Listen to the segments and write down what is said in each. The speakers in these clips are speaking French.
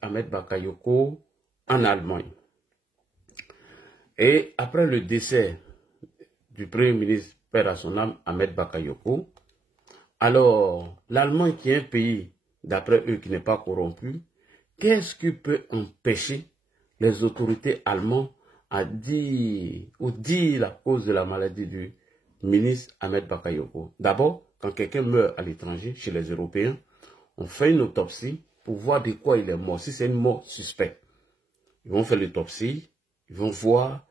Ahmed Bakayoko en Allemagne. Et après le décès du Premier ministre, père à son âme, Ahmed Bakayoko, alors l'Allemagne qui est un pays, d'après eux, qui n'est pas corrompu, qu'est-ce qui peut empêcher les autorités allemandes à dire la cause de la maladie du ministre Ahmed Bakayoko? D'abord, quand quelqu'un meurt à l'étranger, chez les Européens, on fait une autopsie pour voir de quoi il est mort, si c'est une mort suspecte. Ils vont faire l'autopsie, ils vont voir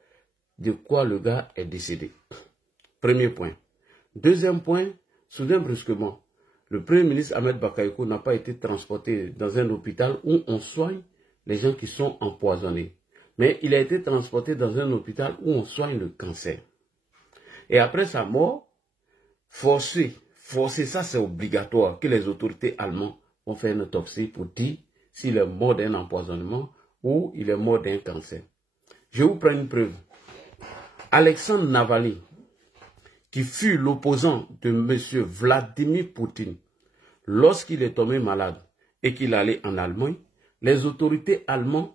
de quoi le gars est décédé. Premier point. Deuxième point, soudain brusquement, le Premier ministre Ahmed Bakayoko n'a pas été transporté dans un hôpital où on soigne les gens qui sont empoisonnés. Mais il a été transporté dans un hôpital où on soigne le cancer. Et après sa mort, forcer, ça c'est obligatoire que les autorités allemandes vont faire une autopsie pour dire s'il est mort d'un empoisonnement ou il est mort d'un cancer. Je vous prends une preuve. Alexandre Navalny, qui fut l'opposant de M. Vladimir Poutine, lorsqu'il est tombé malade et qu'il allait en Allemagne, les autorités allemandes,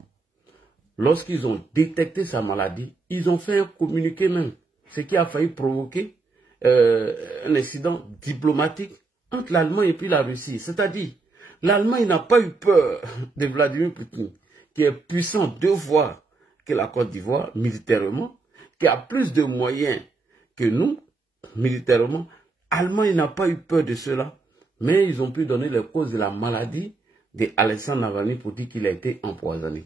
lorsqu'ils ont détecté sa maladie, ils ont fait un communiqué même, ce qui a failli provoquer un incident diplomatique entre l'Allemagne et puis la Russie. C'est-à-dire, l'Allemagne n'a pas eu peur de Vladimir Poutine, qui est puissant 2 fois que la Côte d'Ivoire militairement, qui a plus de moyens que nous, militairement. L'Allemagne n'a pas eu peur de cela, mais ils ont pu donner les causes de la maladie d'Alexandre Navalny pour dire qu'il a été empoisonné.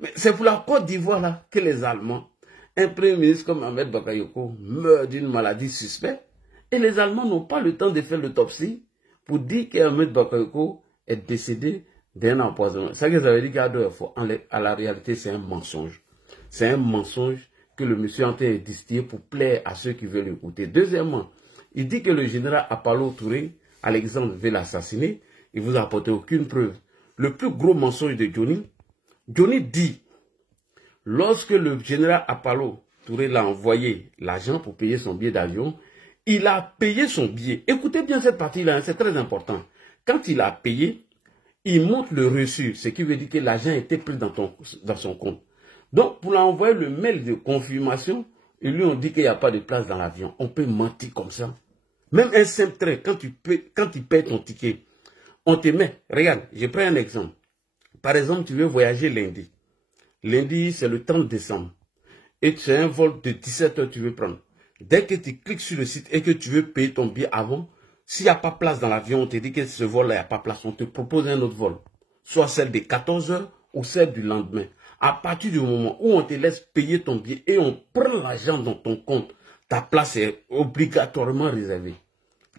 Mais c'est pour la Côte d'Ivoire là que les Allemands, un Premier ministre comme Ahmed Bakayoko meurt d'une maladie suspecte et les Allemands n'ont pas le temps de faire l'autopsie pour dire qu'Ahmed Bakayoko est décédé d'un empoisonnement. Ça que vous avez dit qu'à la réalité c'est un mensonge. C'est un mensonge que le monsieur est en train de distiller pour plaire à ceux qui veulent écouter. Deuxièmement, il dit que le général Apollo Touré, Alexandre, veut l'assassiner. Il ne vous a apporté aucune preuve. Le plus gros mensonge de Johnny dit, lorsque le général Apollo Touré l'a envoyé l'argent pour payer son billet d'avion, il a payé son billet. Écoutez bien cette partie-là, hein, c'est très important. Quand il a payé, il montre le reçu, ce qui veut dire que l'argent était pris dans son compte. Donc, pour l'envoyer le mail de confirmation, ils lui ont dit qu'il n'y a pas de place dans l'avion. On peut mentir comme ça. Même un simple train, quand tu payes ton ticket, on te met, regarde, je prends un exemple. Par exemple, tu veux voyager lundi. Lundi, c'est le 30 décembre. Et c'est un vol de 17 heures que tu veux prendre. Dès que tu cliques sur le site et que tu veux payer ton billet avant, s'il n'y a pas place dans l'avion, on te dit que ce vol-là, il n'y a pas place. On te propose un autre vol. Soit celle de 14 heures ou celle du lendemain. À partir du moment où on te laisse payer ton billet et on prend l'argent dans ton compte, ta place est obligatoirement réservée.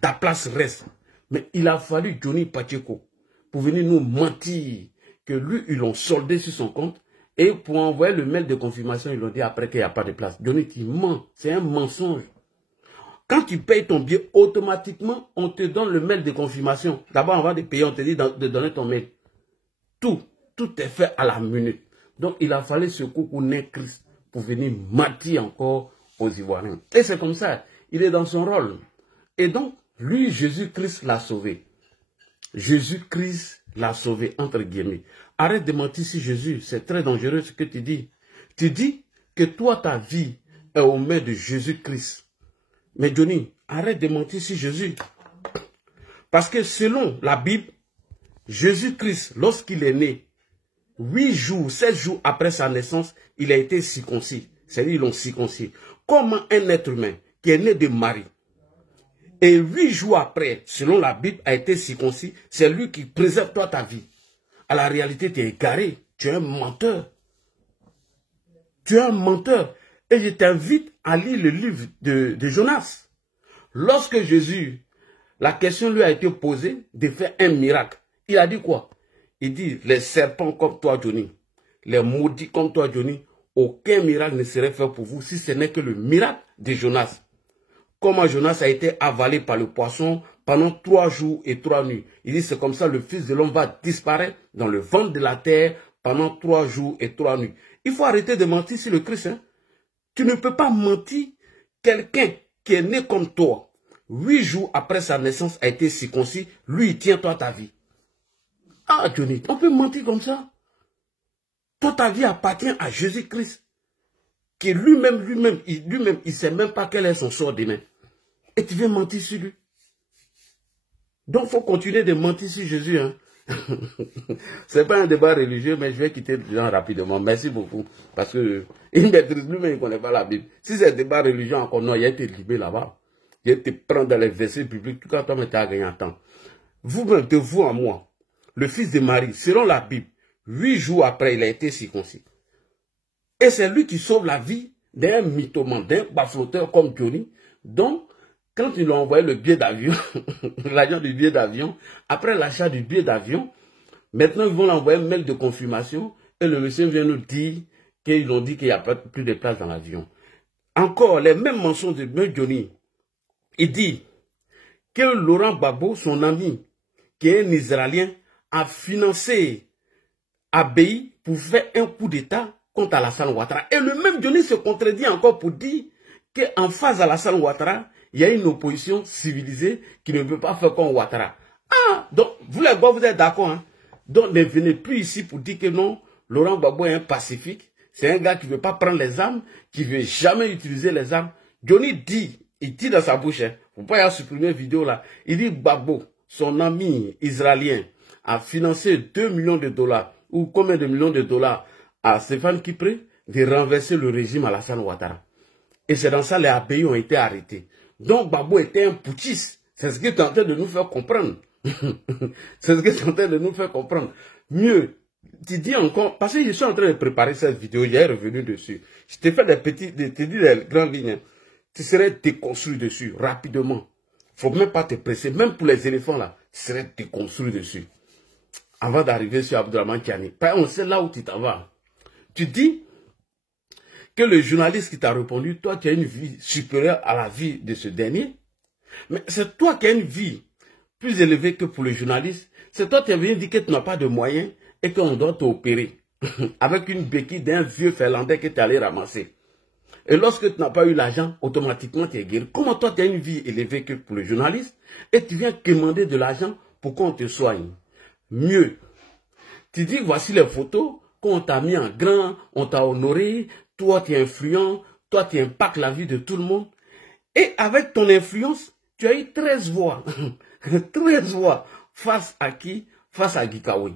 Ta place reste. Mais il a fallu Johnny Pacheco pour venir nous mentir que lui, ils l'ont soldé sur son compte et pour envoyer le mail de confirmation, ils l'ont dit après qu'il n'y a pas de place. Johnny, tu mens. C'est un mensonge. Quand tu payes ton billet, automatiquement, on te donne le mail de confirmation. D'abord, avant de payer, on te dit de donner ton mail. Tout est fait à la minute. Donc, il a fallu ce coucounet Christ pour venir mentir encore aux Ivoiriens. Et c'est comme ça. Il est dans son rôle. Et donc, lui, Jésus-Christ l'a sauvé. Jésus-Christ l'a sauvé, entre guillemets. Arrête de mentir sur Jésus. C'est très dangereux ce que tu dis. Tu dis que toi, ta vie est aux mains de Jésus-Christ. Mais Johnny, arrête de mentir sur Jésus. Parce que selon la Bible, Jésus-Christ, lorsqu'il est né, 8 jours, 7 jours après sa naissance, il a été circoncis. C'est-à-dire, ils l'ont circoncis. Comment un être humain qui est né de Marie, et 8 jours après, selon la Bible, a été circoncis, c'est lui qui préserve toi ta vie. À la réalité, tu es égaré. Tu es un menteur. Tu es un menteur. Et je t'invite à lire le livre de Jonas. Lorsque Jésus, la question lui a été posée de faire un miracle. Il a dit quoi? Il dit, les serpents comme toi, Johnny, les maudits comme toi, Johnny, aucun miracle ne serait fait pour vous si ce n'est que le miracle de Jonas. Comment Jonas a été avalé par le poisson pendant 3 jours et 3 nuits. Il dit, c'est comme ça le Fils de l'homme va disparaître dans le ventre de la terre pendant 3 jours et 3 nuits. Il faut arrêter de mentir sur le Christ. Hein? Tu ne peux pas mentir. Quelqu'un qui est né comme toi, 8 jours après sa naissance a été circoncis, lui, il tient toi ta vie. Ah, Johnny, on peut mentir comme ça. Toi, ta vie appartient à Jésus-Christ. Qui lui-même, il ne sait même pas quel est son sort demain. Et tu viens mentir sur lui. Donc, il faut continuer de mentir sur Jésus. Hein. Ce n'est pas un débat religieux, mais je vais quitter les gens rapidement. Merci beaucoup. Parce que il maîtrise lui-même, il ne connaît pas la Bible. Si c'est un débat religieux, encore non, il a été libéré là-bas. Il a été prendre dans les versets publics. Tout cas, toi, tu as gagné en temps. Vous-même, de vous à moi, le fils de Marie, selon la Bible, 8 jours après, il a été circoncis. Et c'est lui qui sauve la vie d'un mythomane, d'un bafloteur comme Johnny. Donc, quand ils lui ont envoyé le billet d'avion, l'agent du billet d'avion, après l'achat du billet d'avion, maintenant ils vont l'envoyer un mail de confirmation et le monsieur vient nous dire qu'ils ont dit qu'il n'y a plus de place dans l'avion. Encore, les mêmes mensonges de M. Johnny. Il dit que Laurent Gbagbo, son ami, qui est un Israélien, a financé Abbey pour faire un coup d'État contre Alassane Ouattara. Et le même Johnny se contredit encore pour dire qu'en face d'Alassane Ouattara, il y a une opposition civilisée qui ne peut pas faire comme Ouattara. Ah, donc, vous les gars, vous êtes d'accord, hein? Donc, ne venez plus ici pour dire que non, Laurent Gbagbo est un pacifique. C'est un gars qui ne veut pas prendre les armes, qui ne veut jamais utiliser les armes. Johnny dit, il dit dans sa bouche, hein, faut pas y avoir supprimé la vidéo là, il dit Gbagbo, son ami israélien, a financé 2 millions de dollars, ou combien de millions de dollars à Stéphane Kipré, de renverser le régime Alassane Ouattara. Et c'est dans ça que les API ont été arrêtés. Donc Gbagbo était un putschiste. C'est ce qu'il est en train de nous faire comprendre. C'est ce qu'il est en train de nous faire comprendre. Mieux, tu dis encore, parce que je suis en train de préparer cette vidéo, j'ai revenu dessus. Je t'ai fait des petits, te dis des grandes lignes. Tu serais déconstruit dessus, rapidement. Faut même pas te presser, même pour les éléphants là, tu serais déconstruit dessus. Avant d'arriver sur Abdourahmane Tiani. On sait là où tu t'en vas. Tu dis que le journaliste qui t'a répondu, toi tu as une vie supérieure à la vie de ce dernier. Mais c'est toi qui as une vie plus élevée que pour le journaliste. C'est toi qui as venu dire que tu n'as pas de moyens et qu'on doit t'opérer. Avec une béquille d'un vieux Finlandais que tu es allé ramasser. Et lorsque tu n'as pas eu l'argent, automatiquement tu es guéri. Comment toi tu as une vie élevée que pour le journaliste et tu viens demander de l'argent pour qu'on te soigne? Mieux, tu dis voici les photos qu'on t'a mis en grand, on t'a honoré, toi tu es influent, toi tu impactes la vie de tout le monde. Et avec ton influence, tu as eu 13 voix. 13 voix. Face à qui? Face à Gikawi.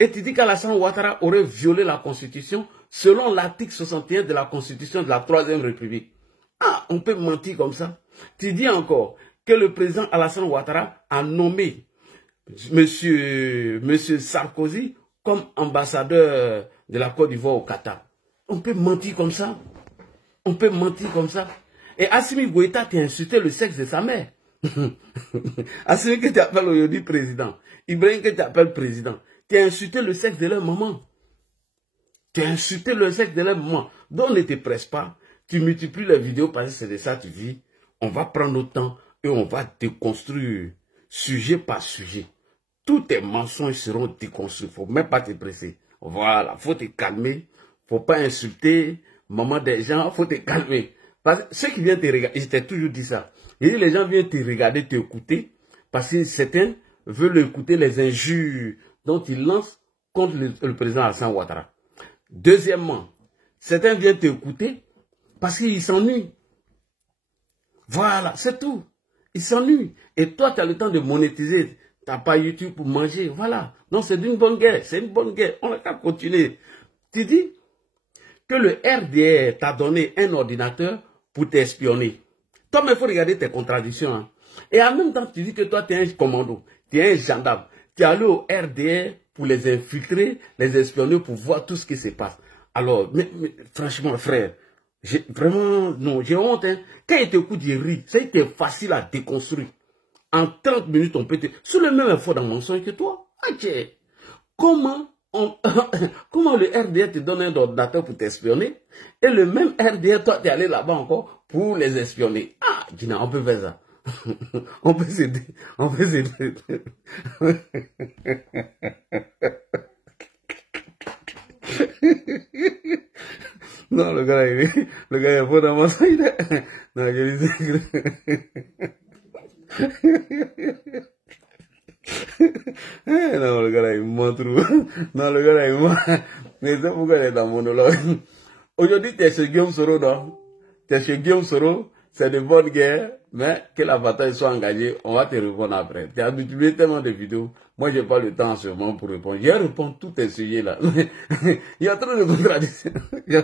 Et tu dis qu'Alassane Ouattara aurait violé la Constitution selon l'article 61 de la Constitution de la 3e République. Ah, on peut mentir comme ça. Tu dis encore que le président Alassane Ouattara a nommé Monsieur Sarkozy comme ambassadeur de la Côte d'Ivoire au Qatar. On peut mentir comme ça. On peut mentir comme ça. Et Assimi Goïta t'a insulté le sexe de sa mère. Assimi que tu appelles aujourd'hui président. Ibrahim que tu appelles président. Tu as insulté le sexe de leur maman. Tu as insulté le sexe de leur maman. Donc ne te presse pas. Tu multiplies les vidéos parce que c'est de ça que tu vis. On va prendre notre temps et on va déconstruire sujet par sujet. Tous tes mensonges seront déconstruits. Il ne faut même pas te presser. Voilà, il faut te calmer. Il ne faut pas insulter maman des gens. Il faut te calmer. Parce que ceux qui viennent te regarder, je t'ai toujours dit ça. Je dis, les gens viennent te regarder, t'écouter. Parce que certains veulent écouter les injures dont ils lancent contre le président Alassane Ouattara. Deuxièmement, certains viennent t'écouter parce qu'ils s'ennuient. Voilà, c'est tout. Ils s'ennuient. Et toi, tu as le temps de monétiser. Tu n'as pas YouTube pour manger. Voilà. Donc, c'est une bonne guerre. C'est une bonne guerre. On n'a qu'à continuer. Tu dis que le RDR t'a donné un ordinateur pour t'espionner. Toi, mais il faut regarder tes contradictions. Hein. Et en même temps, tu dis que toi, tu es un commando. Tu es un gendarme. Tu es allé au RDR pour les infiltrer, les espionner, pour voir tout ce qui se passe. Alors, mais, franchement, frère, vraiment, non, j'ai honte. Hein. Quand il t'écoute, il rit. C'était facile à déconstruire. En 30 minutes, on peut te... Sur le même effort dans mon mensonge que toi. Okay. Comment le RDR te donne un ordinateur pour t'espionner et le même RDR, toi, tu es allé là-bas encore pour les espionner. Ah, Gina, on peut faire ça. On peut s'aider. On peut s'aider. Non, le gars, il est faux dans mon sens. Non, je Non, le gars là, il ment trop. Non, le gars là, il ment. Mais c'est pourquoi il est dans mon monologue. Aujourd'hui, tu es chez Guillaume Soro, non? Tu es chez Guillaume Soro, c'est de bonne guerre, mais que la bataille soit engagée, on va te répondre après. Tu as habitué tellement de vidéos. Moi, j'ai pas le temps en ce moment pour répondre. Je réponds tous tes sujets là. Il y a trop de contradictions. Il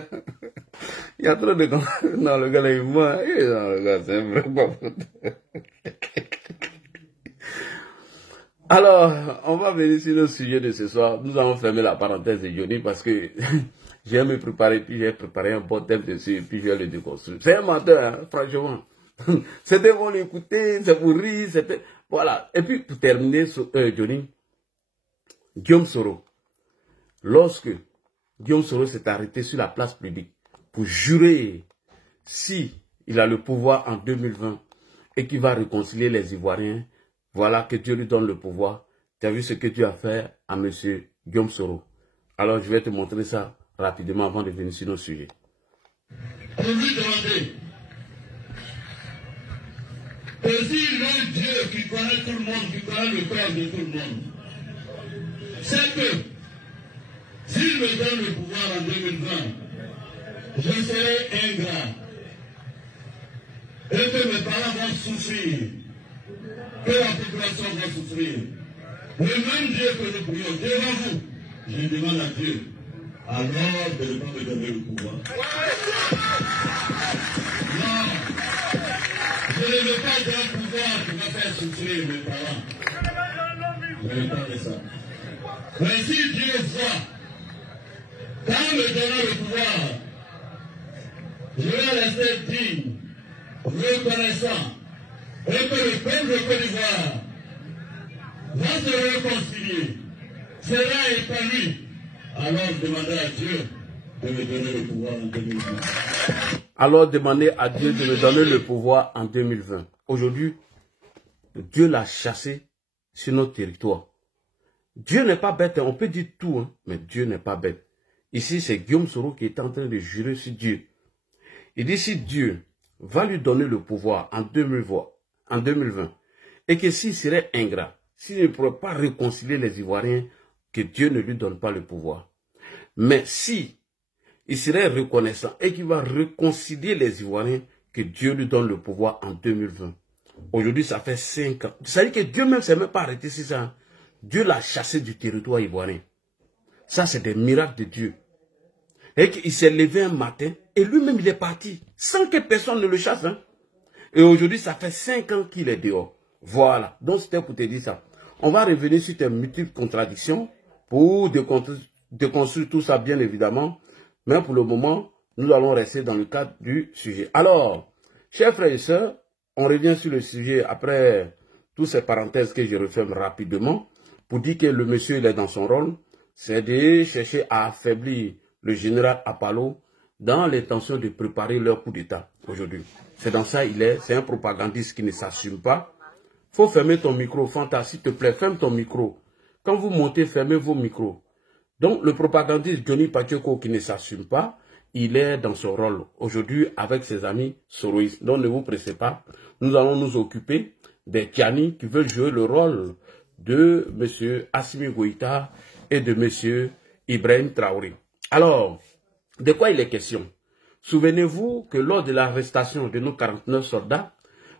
y a trop de contradictions. Non, le gars là, il ment. Non, le gars, c'est un vrai pas. Alors, on va venir sur le sujet de ce soir. Nous allons fermer la parenthèse de Johnny parce que j'ai me préparé, puis j'ai préparé un bon thème dessus, puis je vais le déconstruire. C'est un menteur, hein, franchement. C'était pour l'écouter, c'est pour rire, c'était... Voilà. Et puis, pour terminer, Johnny, Guillaume Soro, lorsque Guillaume Soro s'est arrêté sur la place publique pour jurer si il a le pouvoir en 2020 et qu'il va réconcilier les Ivoiriens, voilà que Dieu lui donne le pouvoir. Tu as vu ce que tu as fait à M. Guillaume Soro. Alors je vais te montrer ça rapidement avant de venir sur nos sujets. Pour lui demander que s'il y a un Dieu qui connaît tout le monde, qui connaît le cœur de tout le monde, c'est que s'il me donne le pouvoir en 2020, je serai ingrat et que mes parents vont souffrir, que la population va souffrir. Le même Dieu que nous prions devant vous, je demande à Dieu alors de ne pas me donner le pouvoir. Non, je ne veux pas d'un pouvoir qui va faire souffrir mes parents. Je ne pas de ça. Mais si Dieu voit qu'en me donnant le pouvoir, je vais rester digne, reconnaissant, et que le peuple de Côte d'Ivoire va se réconcilier, sera épanoui, alors demandez à Dieu de me donner le pouvoir en 2020. Alors demandez à Dieu de me donner le pouvoir en 2020. Aujourd'hui, Dieu l'a chassé sur notre territoire. Dieu n'est pas bête, on peut dire tout, hein, mais Dieu n'est pas bête. Ici, c'est Guillaume Soro qui est en train de jurer sur Dieu. Il dit si Dieu va lui donner le pouvoir en 2020, et que s'il serait ingrat, s'il ne pourrait pas réconcilier les Ivoiriens, que Dieu ne lui donne pas le pouvoir. Mais si il serait reconnaissant et qu'il va réconcilier les Ivoiriens, que Dieu lui donne le pouvoir en 2020. Aujourd'hui, ça fait 5 ans. Ça veut dire que Dieu même ne s'est même pas arrêté sur ça. Dieu l'a chassé du territoire ivoirien. Ça, c'est des miracles de Dieu. Et qu'il s'est levé un matin et lui-même, il est parti sans que personne ne le chasse. Hein. Et aujourd'hui, ça fait 5 ans qu'il est dehors. Voilà. Donc, c'était pour te dire ça. On va revenir sur tes multiples contradictions pour déconstruire tout ça, bien évidemment. Mais pour le moment, nous allons rester dans le cadre du sujet. Alors, chers frères et sœurs, on revient sur le sujet après toutes ces parenthèses que je referme rapidement pour dire que le monsieur, il est dans son rôle. C'est de chercher à affaiblir le général Apalo dans l'intention de préparer leur coup d'État aujourd'hui. C'est dans ça il est. C'est un propagandiste qui ne s'assume pas. Faut fermer ton micro, Fanta, s'il te plaît, ferme ton micro. Quand vous montez, fermez vos micros. Donc, le propagandiste Johnny Pacheco qui ne s'assume pas, il est dans son rôle aujourd'hui avec ses amis soroïstes. Donc, ne vous pressez pas. Nous allons nous occuper des Tiani qui veulent jouer le rôle de M. Assimi Goïta et de M. Ibrahim Traoré. Alors, de quoi il est question? Souvenez-vous que lors de l'arrestation de nos 49 soldats,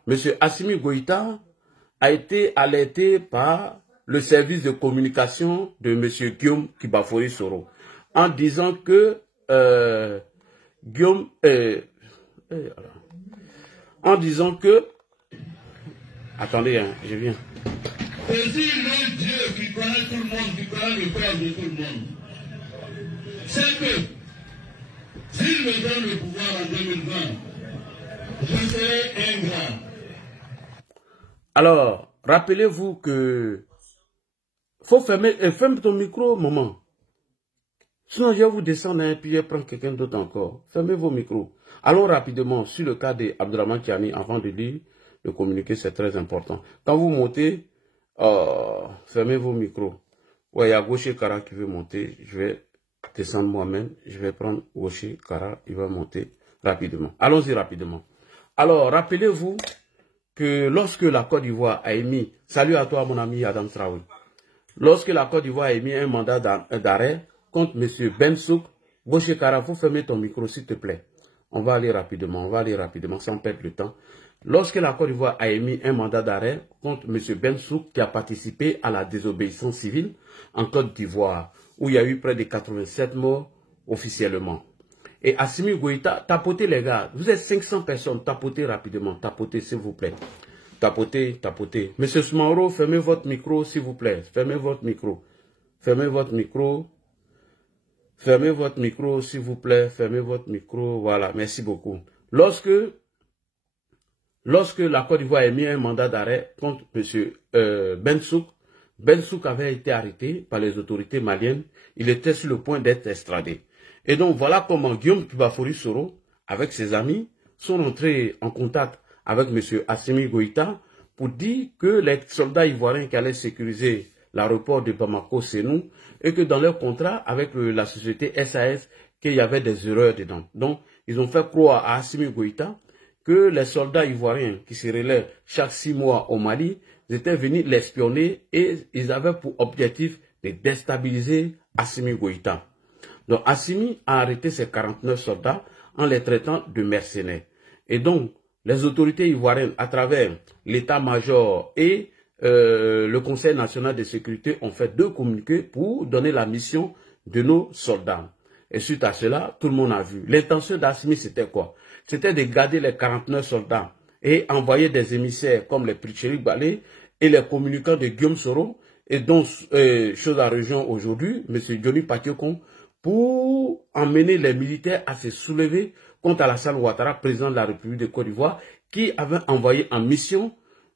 M. Assimi Goïta a été alerté par le service de communication de M. Guillaume Kibafoye Soro en disant que attendez, hein, je viens. Et si le Dieu qui connaît tout le monde, qui connaît le cœur de tout le monde, c'est que s'il me donne le pouvoir en 2020, je serai ingrat. Alors, rappelez-vous que faut fermer, ferme ton micro, maman. Sinon, je vais vous descendre et puis je vais prendre quelqu'un d'autre encore. Fermez vos micros. Allons rapidement sur le cas d'Abdraman Tiani avant de lire le communiqué, c'est très important. Quand vous montez, fermez vos micros. Ouais, il y a Gaucher Kara qui veut monter. Je vais descendre moi-même. Je vais prendre Gaucher Kara. Il va monter rapidement. Allons-y rapidement. Alors, rappelez-vous que lorsque la Côte d'Ivoire a émis, salut à toi mon ami Adam Traoré, Lorsque la Côte d'Ivoire a émis un mandat d'arrêt contre M. Bensouk, Boucher Carafou, fermez ton micro s'il te plaît. On va aller rapidement sans perdre le temps. Lorsque la Côte d'Ivoire a émis un mandat d'arrêt contre M. Bensouk qui a participé à la désobéissance civile en Côte d'Ivoire, où il y a eu près de 87 morts officiellement. Et Assimi Goïta, tapotez les gars, vous êtes 500 personnes, tapotez rapidement, tapotez s'il vous plaît. Tapotez, tapotez. Monsieur Soumaro, fermez votre micro s'il vous plaît, fermez votre micro. Fermez votre micro. Fermez votre micro, s'il vous plaît. Fermez votre micro. Voilà, merci beaucoup. Lorsque la Côte d'Ivoire a mis un mandat d'arrêt contre M. Bensouk avait été arrêté par les autorités maliennes. Il était sur le point d'être extradé. Et donc, voilà comment Guillaume Kibafori Soro, avec ses amis, sont entrés en contact avec M. Assimi Goïta pour dire que les soldats ivoiriens qui allaient sécuriser l'aéroport de Bamako, c'est nous, et que dans leur contrat avec la société SAS, qu'il y avait des erreurs dedans. Donc, ils ont fait croire à Assimi Goïta que les soldats ivoiriens qui se relaient chaque 6 mois au Mali, ils étaient venus l'espionner et ils avaient pour objectif de déstabiliser Assimi Goïta. Donc, Assimi a arrêté ces 49 soldats en les traitant de mercenaires. Et donc, les autorités ivoiriennes, à travers l'état-major et le Conseil national de sécurité ont fait 2 communiqués pour donner la mission de nos soldats. Et suite à cela, tout le monde a vu. L'intention d'Assimi, c'était quoi? C'était de garder les 49 soldats et envoyer des émissaires comme les Pricheri Balé et les communicants de Guillaume Soro, et dont, chose à région aujourd'hui, M. Johnny Patiokon, pour emmener les militaires à se soulever contre Alassane Ouattara, président de la République de Côte d'Ivoire, qui avait envoyé en mission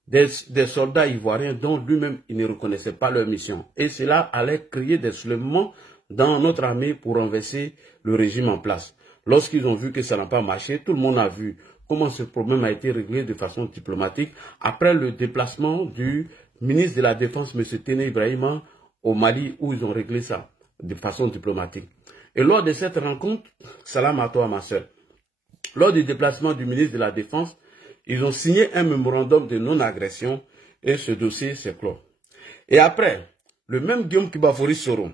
des soldats ivoiriens dont lui-même il ne reconnaissait pas leur mission. Et cela allait créer des soulèvements dans notre armée pour renverser le régime en place. Lorsqu'ils ont vu que ça n'a pas marché, tout le monde a vu comment ce problème a été réglé de façon diplomatique après le déplacement du ministre de la Défense, M. Téné Ibrahima, au Mali, où ils ont réglé ça de façon diplomatique. Et lors de cette rencontre, salam à toi ma soeur, lors du déplacement du ministre de la Défense, ils ont signé un mémorandum de non-agression et ce dossier s'est clos. Et après, le même Guillaume Kibafori Soro,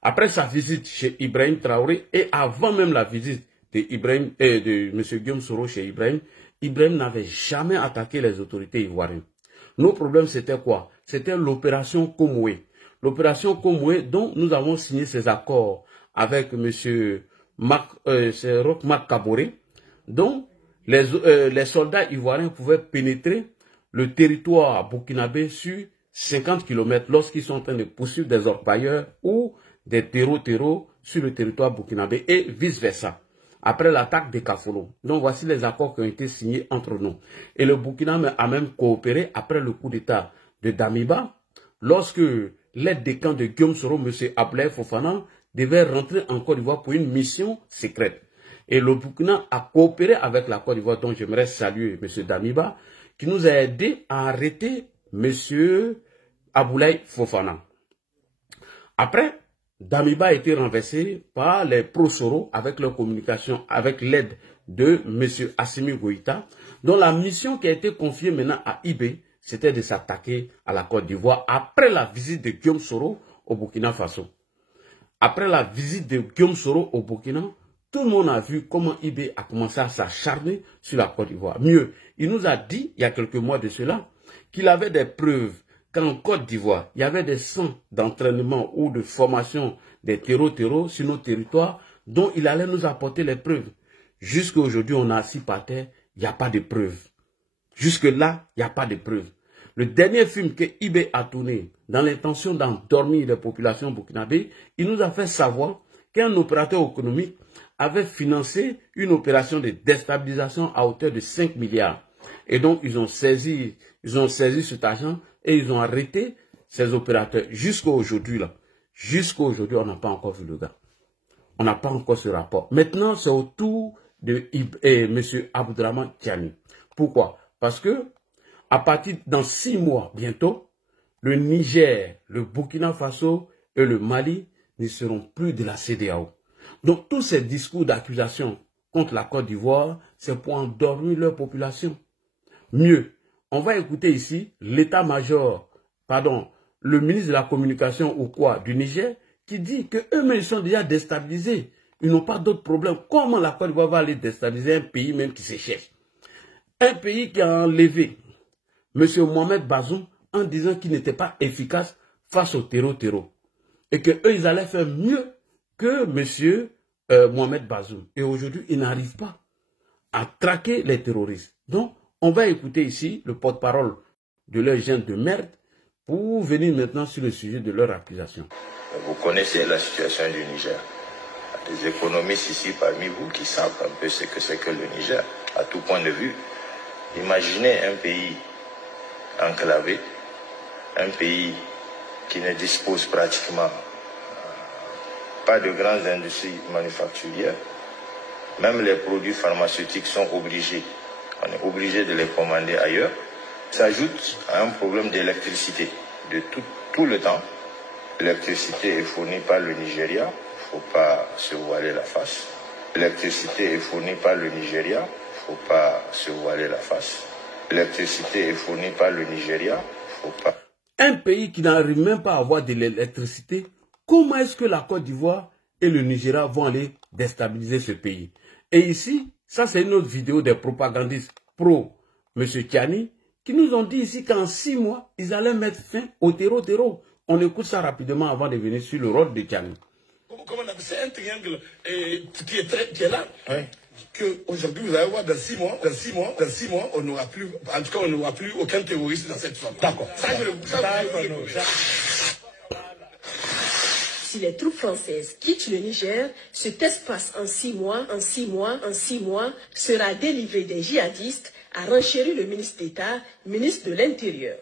après sa visite chez Ibrahim Traoré et avant même la visite de M. Guillaume Soro chez Ibrahim, Ibrahim n'avait jamais attaqué les autorités ivoiriennes. Nos problèmes c'était quoi? C'était l'opération Komoué. L'opération Komoué dont nous avons signé ces accords avec M. Roch Kaboré, dont les soldats ivoiriens pouvaient pénétrer le territoire burkinabé sur 50 km lorsqu'ils sont en train de poursuivre des orpailleurs ou des terreaux sur le territoire burkinabé et vice-versa, après l'attaque de Kafolo. Donc voici les accords qui ont été signés entre nous. Et le Burkina a même coopéré après le coup d'État de Damiba, lorsque l'aide de camp de Guillaume Soro, M. Ablaye Fofana, devait rentrer en Côte d'Ivoire pour une mission secrète. Et le Burkina a coopéré avec la Côte d'Ivoire, dont j'aimerais saluer M. Damiba, qui nous a aidé à arrêter M. Ablaye Fofana. Après, Damiba a été renversé par les pro-Soro avec leur communication, avec l'aide de M. Assimi Goïta, dont la mission qui a été confiée maintenant à IB, c'était de s'attaquer à la Côte d'Ivoire après la visite de Guillaume Soro au Burkina Faso. Après la visite de Guillaume Soro au Burkina, tout le monde a vu comment IB a commencé à s'acharner sur la Côte d'Ivoire. Mieux, il nous a dit, il y a quelques mois de cela, qu'il avait des preuves qu'en Côte d'Ivoire, il y avait des centres d'entraînement ou de formation des terreaux sur nos territoires dont il allait nous apporter les preuves. Jusqu'à aujourd'hui, on a assis par terre, il n'y a pas de preuves. Jusque-là, il n'y a pas de preuves. Le dernier film que IB a tourné dans l'intention d'endormir les populations burkinabées, il nous a fait savoir qu'un opérateur économique avait financé une opération de déstabilisation à hauteur de 5 milliards. Et donc, ils ont saisi cet argent et ils ont arrêté ces opérateurs. Jusqu'à aujourd'hui, on n'a pas encore vu le gars. On n'a pas encore ce rapport. Maintenant, c'est au tour de M. Abdraman Tiani. Pourquoi? Parce que, à partir dans 6 mois, bientôt, le Niger, le Burkina Faso et le Mali ne seront plus de la CEDEAO. Donc, tous ces discours d'accusation contre la Côte d'Ivoire, c'est pour endormir leur population. Mieux, on va écouter ici l'état-major, le ministre de la Communication ou quoi du Niger qui dit qu'eux-mêmes ils sont déjà déstabilisés. Ils n'ont pas d'autres problèmes. Comment la Côte d'Ivoire va aller déstabiliser un pays même qui se cherche? Un pays qui a enlevé M. Mohamed Bazoum en disant qu'il n'était pas efficace face au terreau. Et qu'eux, ils allaient faire mieux que M. Mohamed Bazoum. Et aujourd'hui, ils n'arrivent pas à traquer les terroristes. Donc, on va écouter ici le porte-parole de leur gène de merde pour venir maintenant sur le sujet de leur accusation. Vous connaissez la situation du Niger. Il y a des économistes ici parmi vous qui savent un peu ce que c'est que le Niger, à tout point de vue. Imaginez un pays enclavé, un pays qui ne dispose pratiquement pas de grandes industries manufacturières. Même les produits pharmaceutiques sont obligés. On est obligé de les commander ailleurs. S'ajoute à un problème d'électricité de tout le temps. L'électricité est fournie par le Nigeria. Il ne faut pas se voiler la face. L'électricité est fournie par le Nigeria. Il ne faut pas se voiler la face. L'électricité est fournie par le Nigeria. Il ne faut pas... Un pays qui n'arrive même pas à avoir de l'électricité, comment est-ce que la Côte d'Ivoire et le Nigeria vont aller déstabiliser ce pays? Et ici, ça c'est une autre vidéo des propagandistes pro M. Tiani qui nous ont dit ici qu'en 6 mois, ils allaient mettre fin au terreau. On écoute ça rapidement avant de venir sur le rôle de Tiani. C'est un triangle qui est là. Oui. Qu'aujourd'hui, vous allez voir, dans 6 mois, on n'aura plus, en tout cas, on n'aura plus aucun terroriste dans cette zone. D'accord. Si les troupes françaises quittent le Niger, cet espace en 6 mois sera délivré des djihadistes, a renchéri le ministre d'État, ministre de l'Intérieur.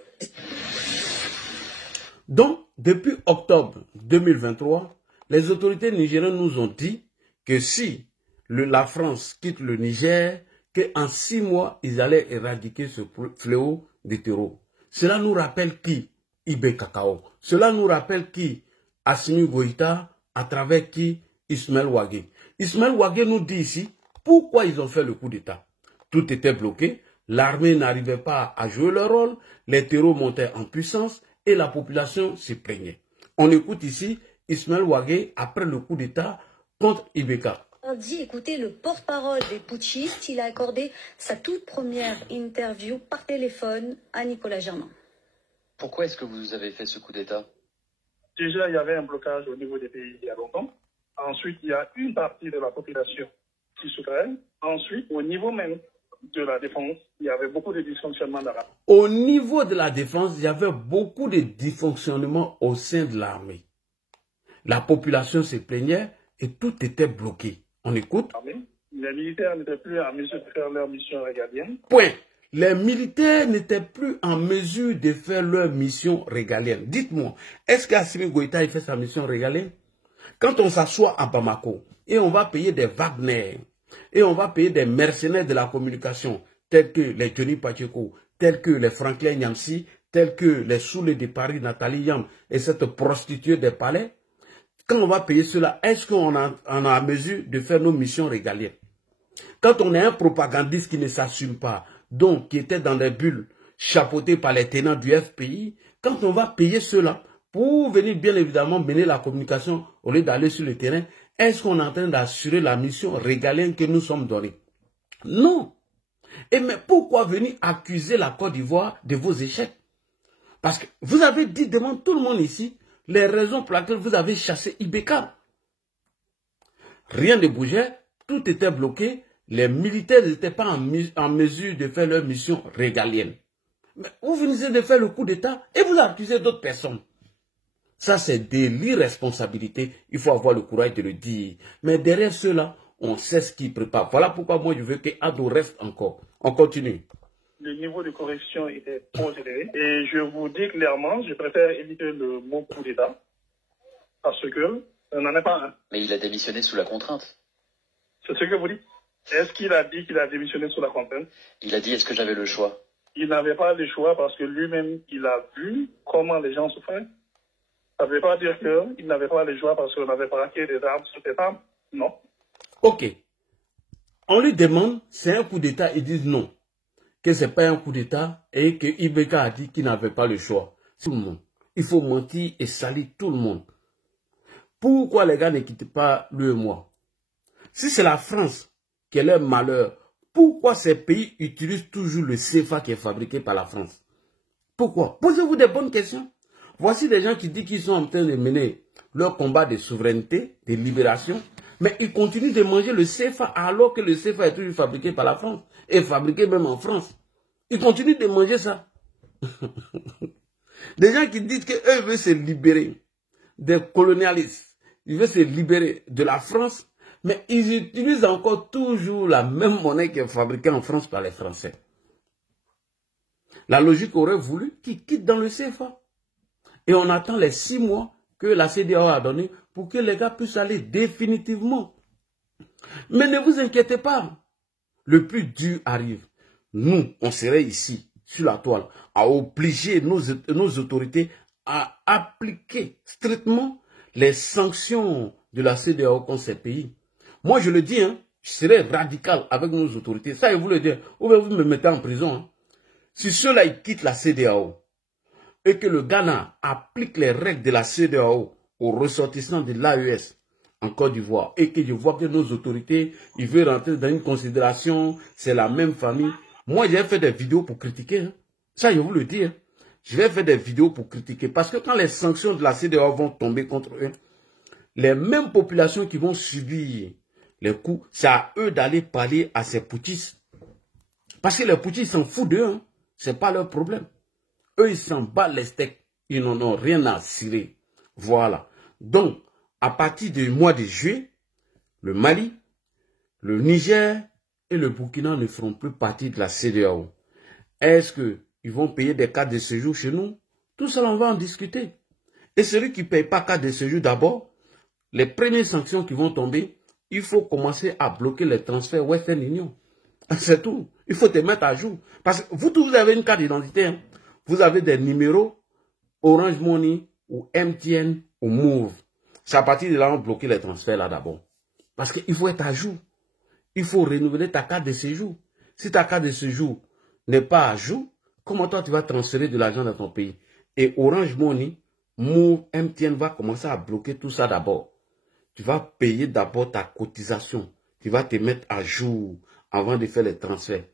Donc, depuis octobre 2023, les autorités nigériennes nous ont dit que si la France quitte le Niger, qu'en 6 mois, ils allaient éradiquer ce fléau du terreau. Cela nous rappelle qui? Ibé Kakao. Cela nous rappelle qui? Assimi Goïta, à travers qui? Ismaël Ouagé. Ismaël Ouagé nous dit ici pourquoi ils ont fait le coup d'État. Tout était bloqué, l'armée n'arrivait pas à jouer leur rôle, les terreaux montaient en puissance et la population se plaignait. On écoute ici Ismaël Ouagé après le coup d'État contre Ibeka. On dit, écoutez, le porte-parole des putschistes, il a accordé sa toute première interview par téléphone à Nicolas Germain. Pourquoi est-ce que vous avez fait ce coup d'État? Déjà, il y avait un blocage au niveau des pays il y a longtemps. Ensuite, il y a une partie de la population qui souffrait. Ensuite, au niveau même de la défense, il y avait beaucoup de dysfonctionnements d'armes. Au niveau de la défense, il y avait beaucoup de dysfonctionnements au sein de l'armée. La population se plaignait et tout était bloqué. On écoute. Les militaires n'étaient plus en mesure de faire leur mission régalienne. Point. Les militaires n'étaient plus en mesure de faire leur mission régalienne. Dites-moi, est-ce qu'Assimi Goïta fait sa mission régalienne? Quand on s'assoit à Bamako et on va payer des Wagner et on va payer des mercenaires de la communication tels que les Johnny Pacheco, tels que les Franklin Nyamsi, tels que les Soulé de Paris, Nathalie Yam et cette prostituée des palais, quand on va payer cela, est-ce qu'on a en mesure de faire nos missions régaliennes? Quand on est un propagandiste qui ne s'assume pas, donc qui était dans des bulles chapeautées par les tenants du FPI, quand on va payer cela pour venir bien évidemment mener la communication au lieu d'aller sur le terrain, est-ce qu'on est en train d'assurer la mission régalienne que nous sommes donnés? Non. Et mais pourquoi venir accuser la Côte d'Ivoire de vos échecs? Parce que vous avez dit devant tout le monde ici les raisons pour lesquelles vous avez chassé Ibeka. Rien ne bougeait, tout était bloqué, les militaires n'étaient pas en mesure de faire leur mission régalienne. Mais vous venez de faire le coup d'État et vous accusez d'autres personnes. Ça, c'est de l'irresponsabilité. Il faut avoir le courage de le dire. Mais derrière cela, on sait ce qu'ils préparent. Voilà pourquoi moi, je veux que Ado reste encore. On continue. Le niveau de correction était trop élevé. Et je vous dis clairement, je préfère éviter le mot coup d'État. Parce que on n'en est pas un. Mais il a démissionné sous la contrainte. C'est ce que vous dites. Est-ce qu'il a dit qu'il a démissionné sous la contrainte? Il a dit, est-ce que j'avais le choix? Il n'avait pas le choix parce que lui-même, il a vu comment les gens souffraient. Ça ne veut pas dire qu'il n'avait pas le choix parce qu'on avait braqué des armes sur des armes. Non. Ok. On lui demande, c'est un coup d'État, ils disent non. Que ce n'est pas un coup d'État et que Ibeka a dit qu'il n'avait pas le choix. Tout le monde. il faut mentir et salir tout le monde. Pourquoi les gars ne quittent pas l'UEMOA? Si c'est la France qui est leur malheur, pourquoi ces pays utilisent toujours le CFA qui est fabriqué par la France? Pourquoi? Posez-vous des bonnes questions. Voici des gens qui disent qu'ils sont en train de mener leur combat de souveraineté, de libération, mais ils continuent de manger le CFA alors que le CFA est toujours fabriqué par la France et fabriqué même en France. Ils continuent de manger ça. Des gens qui disent qu'eux veulent se libérer des colonialistes, ils veulent se libérer de la France, mais ils utilisent encore toujours la même monnaie qui est fabriquée en France par les Français. La logique aurait voulu qu'ils quittent dans le CFA. Et on attend les 6 mois que la CEDEAO a donné pour que les gars puissent aller définitivement. Mais ne vous inquiétez pas. Le plus dur arrive. Nous, on serait ici, sur la toile, à obliger nos autorités à appliquer strictement les sanctions de la CEDEAO contre ces pays. Moi, je le dis, hein, je serais radical avec nos autorités. Ça, je vous le dis. Ou bien vous me mettez en prison. Hein. Si ceux-là, ils quittent la CEDEAO et que le Ghana applique les règles de la CEDEAO aux ressortissants de l'AES en Côte d'Ivoire et que je vois que nos autorités, ils veulent rentrer dans une considération, c'est la même famille. Moi, j'ai fait des vidéos pour critiquer. Hein. Ça, je vous le dis. Hein. Je vais faire des vidéos pour critiquer. Parce que quand les sanctions de la CEDEAO vont tomber contre eux, les mêmes populations qui vont subir les coups, c'est à eux d'aller parler à ces putschistes. Parce que les putschistes s'en foutent d'eux. Hein. Ce n'est pas leur problème. Eux, ils s'en battent les steaks. Ils n'en ont rien à cirer. Voilà. Donc, à partir du mois de juillet, le Mali, le Niger et le Burkina ne feront plus partie de la CEDEAO. Est-ce qu'ils vont payer des cartes de séjour chez nous? Tout ça, on va en discuter. Et celui qui ne paye pas carte de séjour d'abord, les premières sanctions qui vont tomber, il faut commencer à bloquer les transferts Western Union. C'est tout. Il faut te mettre à jour. Parce que vous tous, vous avez une carte d'identité. Hein. Vous avez des numéros Orange Money ou MTN ou Move. C'est à partir de là, on bloque les transferts là d'abord. Parce qu'il faut être à jour. Il faut renouveler ta carte de séjour. Si ta carte de séjour n'est pas à jour, comment toi tu vas transférer de l'argent dans ton pays? Et Orange Money, Move, MTN va commencer à bloquer tout ça d'abord. Tu vas payer d'abord ta cotisation. Tu vas te mettre à jour avant de faire les transferts.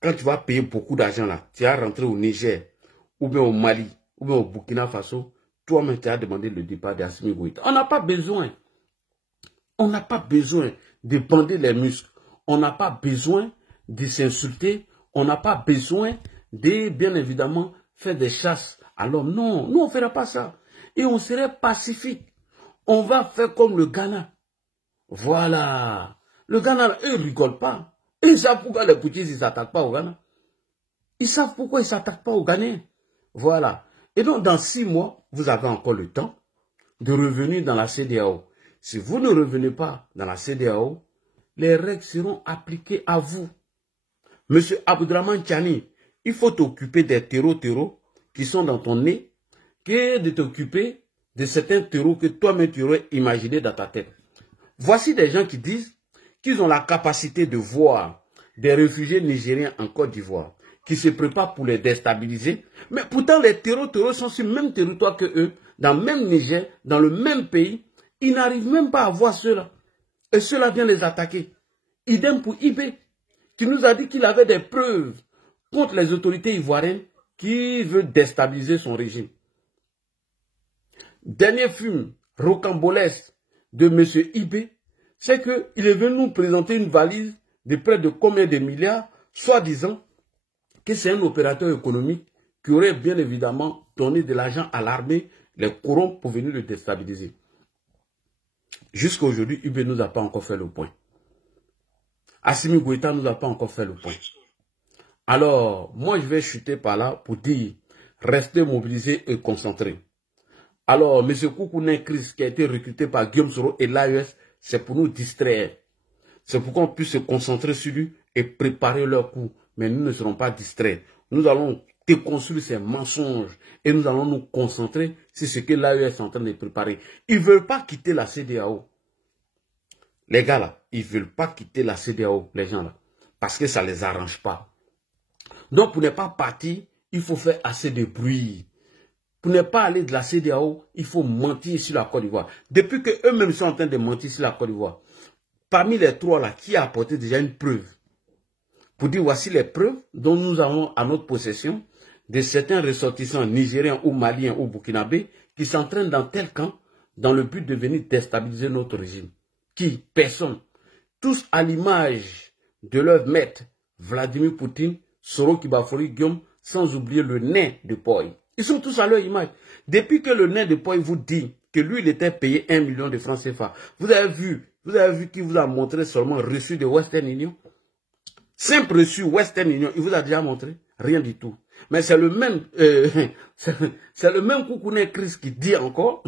Quand tu vas payer beaucoup d'argent là, tu vas rentrer au Niger, ou bien au Mali, ou bien au Burkina Faso, toi-même tu as demandé le départ d'Assimi Goïta. On n'a pas besoin. On n'a pas besoin de bander les muscles. On n'a pas besoin de s'insulter. On n'a pas besoin de, bien évidemment, faire des chasses à l'homme. Non, nous on ne fera pas ça. Et on serait pacifique. On va faire comme le Ghana. Voilà. Le Ghana, eux, ne rigolent pas. Ils savent pourquoi les putschistes ne s'attaquent pas au Ghana. Ils savent pourquoi ils ne s'attaquent pas aux Ghanéens. Voilà. Et donc, dans 6 mois, vous avez encore le temps de revenir dans la CEDEAO. Si vous ne revenez pas dans la CEDEAO, les règles seront appliquées à vous. Monsieur Abdraman Tchani, il faut t'occuper des terreaux qui sont dans ton nez, que de t'occuper de certains terreaux que toi-même tu aurais imaginé dans ta tête. Voici des gens qui disent qu'ils ont la capacité de voir des réfugiés nigériens en Côte d'Ivoire, qui se préparent pour les déstabiliser. Mais pourtant, les terreaux sont sur le même territoire que eux, dans le même Niger, dans le même pays. Ils n'arrivent même pas à voir ceux-là. Et ceux-là viennent les attaquer. Idem pour IB, qui nous a dit qu'il avait des preuves contre les autorités ivoiriennes qui veulent déstabiliser son régime. Dernier film rocambolesque de M. IB, c'est qu'il est venu nous présenter une valise de près de combien de milliards, soi-disant que c'est un opérateur économique qui aurait bien évidemment donné de l'argent à l'armée, les corrompre pour venir le déstabiliser. Jusqu'à aujourd'hui, IB ne nous a pas encore fait le point. Assimi Goïta ne nous a pas encore fait le point. Alors, moi je vais chuter par là pour dire, restez mobilisés et concentrés. Alors, M. Koukounen Chris, qui a été recruté par Guillaume Soro et l'AES, c'est pour nous distraire. C'est pour qu'on puisse se concentrer sur lui et préparer leur coup. Mais nous ne serons pas distraits. Nous allons déconstruire ces mensonges et nous allons nous concentrer sur ce que l'AES est en train de préparer. Ils ne veulent pas quitter la CEDEAO. Les gars là, ils ne veulent pas quitter la CEDEAO, les gens là, parce que ça ne les arrange pas. Donc pour ne pas partir, il faut faire assez de bruit. Pour ne pas aller de la CEDEAO, il faut mentir sur la Côte d'Ivoire. Depuis qu'eux-mêmes sont en train de mentir sur la Côte d'Ivoire, parmi les trois là, qui a apporté déjà une preuve? Pour dire voici les preuves dont nous avons à notre possession de certains ressortissants nigériens ou maliens ou burkinabés qui s'entraînent dans tel camp dans le but de venir déstabiliser notre régime. Qui? Personne. Tous à l'image de leur maître, Vladimir Poutine, Soro Kibafori Guillaume, sans oublier le nain de Poy. Ils sont tous à leur image. Depuis que le nain de Poy vous dit que lui, il était payé 1 million de francs CFA, vous avez vu qu'il vous a montré seulement reçu de Western Union? Simple reçu Western Union, il vous a déjà montré? Rien du tout. Mais c'est le même, c'est le même Koukoune Chris qui dit encore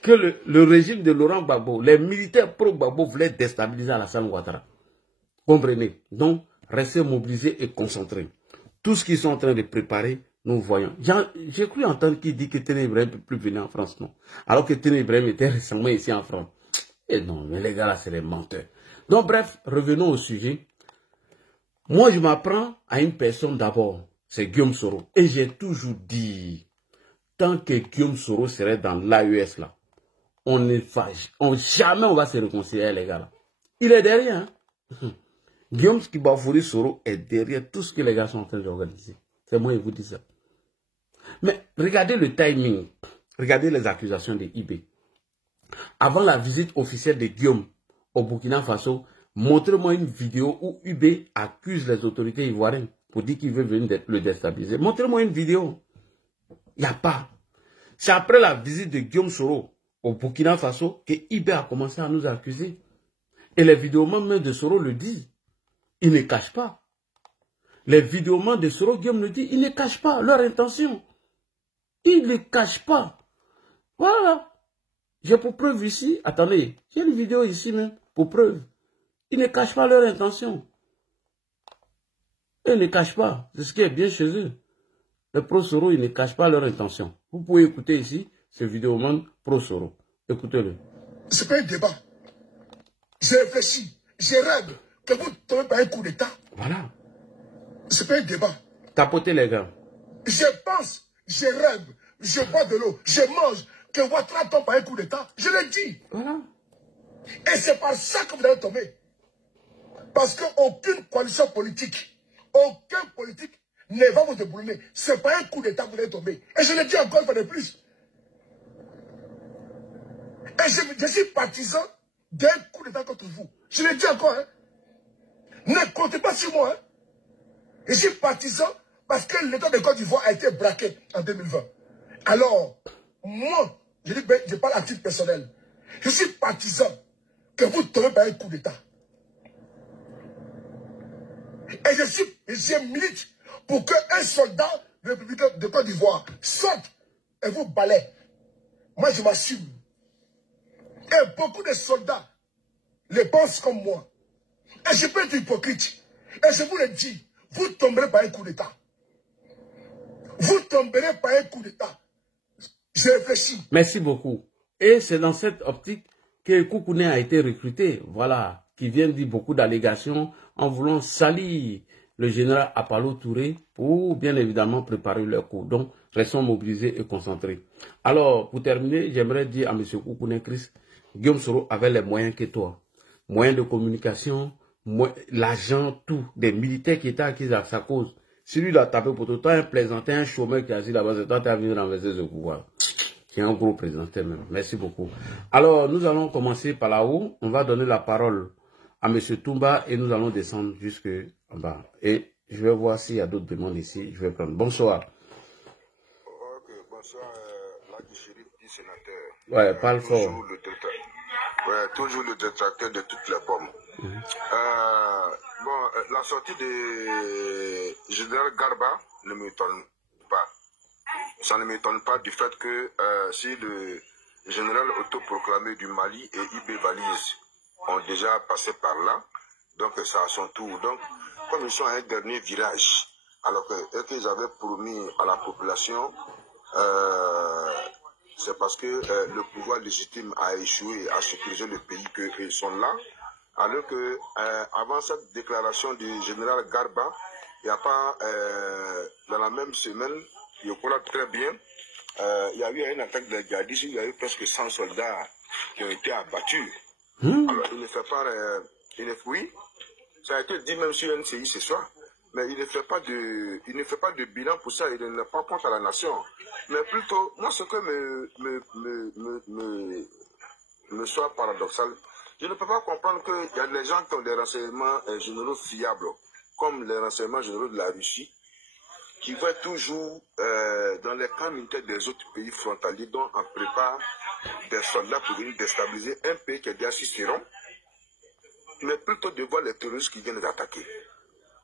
que le régime de Laurent Gbagbo, les militaires pro-Gbagbo voulaient déstabiliser Alassane Ouattara. Comprenez? Donc, restez mobilisés et concentrés. Tout ce qu'ils sont en train de préparer, nous voyons. J'ai cru entendre qu'il dit que Téné Ibrahim ne peut plus venir en France, non. Alors que Téné Ibrahim était récemment ici en France. Et non, mais les gars là, c'est des menteurs. Donc, bref, revenons au sujet. Moi, je m'apprends à une personne d'abord, c'est Guillaume Soro. Et j'ai toujours dit, tant que Guillaume Soro serait dans l'AES là, on ne fâche, jamais on va se réconcilier, les gars là. Il est derrière, hein. Guillaume Kibafori Soro est derrière tout ce que les gars sont en train d'organiser. C'est moi qui vous dis ça. Mais regardez le timing, regardez les accusations de IB. Avant la visite officielle de Guillaume au Burkina Faso, montrez-moi une vidéo où UB accuse les autorités ivoiriennes pour dire qu'il veut venir le déstabiliser. Montrez-moi une vidéo. Il n'y a pas. C'est après la visite de Guillaume Soro au Burkina Faso que IB a commencé à nous accuser. Et les vidéomans de Soro le disent. Ils ne cachent pas. Les vidéomans de Soro, Guillaume le dit, ils ne cachent pas leur intention. Ils ne cachent pas. Voilà. J'ai pour preuve ici, attendez, j'ai une vidéo ici même, pour preuve. Ils ne cachent pas leur intention. Ils ne cachent pas. C'est ce qui est bien chez eux. Les pro-Soro, ils ne cachent pas leur intention. Vous pouvez écouter ici ce vidéoman pro-Soro. Écoutez-le. Ce n'est pas un débat. J'ai réfléchi. J'ai rêvé que vous tombez par un coup d'État. Voilà. Ce n'est pas un débat. Tapotez les gars. Je pense, je rêve, je bois de l'eau, je mange, que Ouattara tombe par un coup d'État. Je l'ai dit. Voilà. Et c'est par ça que vous allez tomber. Parce qu'aucune coalition politique, aucun politique ne va vous déboulonner. C'est pas un coup d'État que vous allez tomber. Et je le dis encore une fois de plus. Et je suis partisan d'un coup d'État contre vous. Je le dis encore. Hein. Ne comptez pas sur moi. Hein. Je suis partisan parce que l'État de Côte d'Ivoire a été braqué en 2020. Alors, moi, je parle à titre personnel. Je suis partisan que vous tombez par un coup d'État. Et je milite pour qu'un soldat de la République de Côte d'Ivoire sorte et vous balaie. Moi, je m'assume. Et beaucoup de soldats le pensent comme moi. Et je peux être hypocrite. Et je vous le dis, vous tomberez par un coup d'État. Vous tomberez par un coup d'État. Je réfléchis. Merci beaucoup. Et c'est dans cette optique que Koukoune a été recruté. Voilà. Qui vient dire beaucoup d'allégations en voulant salir le général Apalo Touré pour bien évidemment préparer leur coup. Donc, restons mobilisés et concentrés. Alors, pour terminer, j'aimerais dire à M. Koukoune Chris, Guillaume Soro avait les moyens que toi. Moyens de communication, l'argent, tout. Des militaires qui étaient acquis à sa cause. Si lui, il a tapé pour toi, un plaisantin, un chômeur qui a assis là-bas, c'est toi qui as venu renverser ce pouvoir. Qui est un gros plaisantin même. Merci beaucoup. Alors, nous allons commencer par là-haut. On va donner la parole à M. Toumba et nous allons descendre jusque en bas. Et je vais voir s'il y a d'autres demandes ici. Je vais prendre. Bonsoir. Ok, bonsoir, Laki Chérif, dit sénateur. Ouais, parle fort. Toujours le détracteur de toutes les pommes. La sortie de général Garba ne m'étonne pas. Ça ne m'étonne pas du fait que si le général autoproclamé du Mali et IB Valise ont déjà passé par là, donc c'est à son tour. Donc, comme ils sont à un dernier virage, alors qu'ils avaient promis à la population, c'est parce que le pouvoir légitime a échoué à sécuriser le pays qu'ils sont là, alors que avant cette déclaration du général Garba, il n'y a pas, dans la même semaine, Yokola très bien. Il y a eu une attaque de djihadistes, il y a eu presque 100 soldats qui ont été abattus. Alors, il ne fait pas... oui, ça a été dit même sur NCI ce soir, mais il ne fait pas de bilan pour ça, il ne pas compte à la nation. Mais plutôt, moi, ce que me soit paradoxal, je ne peux pas comprendre qu'il y a des gens qui ont des renseignements généraux fiables, comme les renseignements généraux de la Russie, qui vont toujours dans les camps militaires des autres pays frontaliers, dont on prépare des soldats pour venir déstabiliser un pays qui est déjà si sérum, mais plutôt de voir les terroristes qui viennent d'attaquer.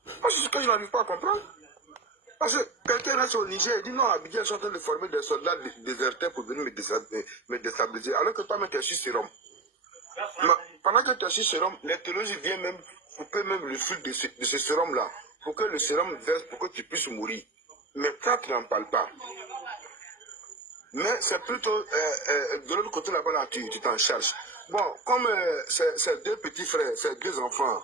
C'est ce que je n'arrive pas à comprendre. Parce que quelqu'un reste au Niger et dit non, Abidjan est en train de former des soldats déserteurs pour venir me déstabiliser, alors que toi-même tu es si sérum. Pendant que tu es si sérum, les terroristes viennent même couper même le fil de ce sérum-là, pour que le sérum verse, pour que tu puisses mourir. Mais quand tu n'en parles pas, mais c'est plutôt de l'autre côté là-bas, tu t'en charges. Bon, comme ces deux petits frères, ces deux enfants,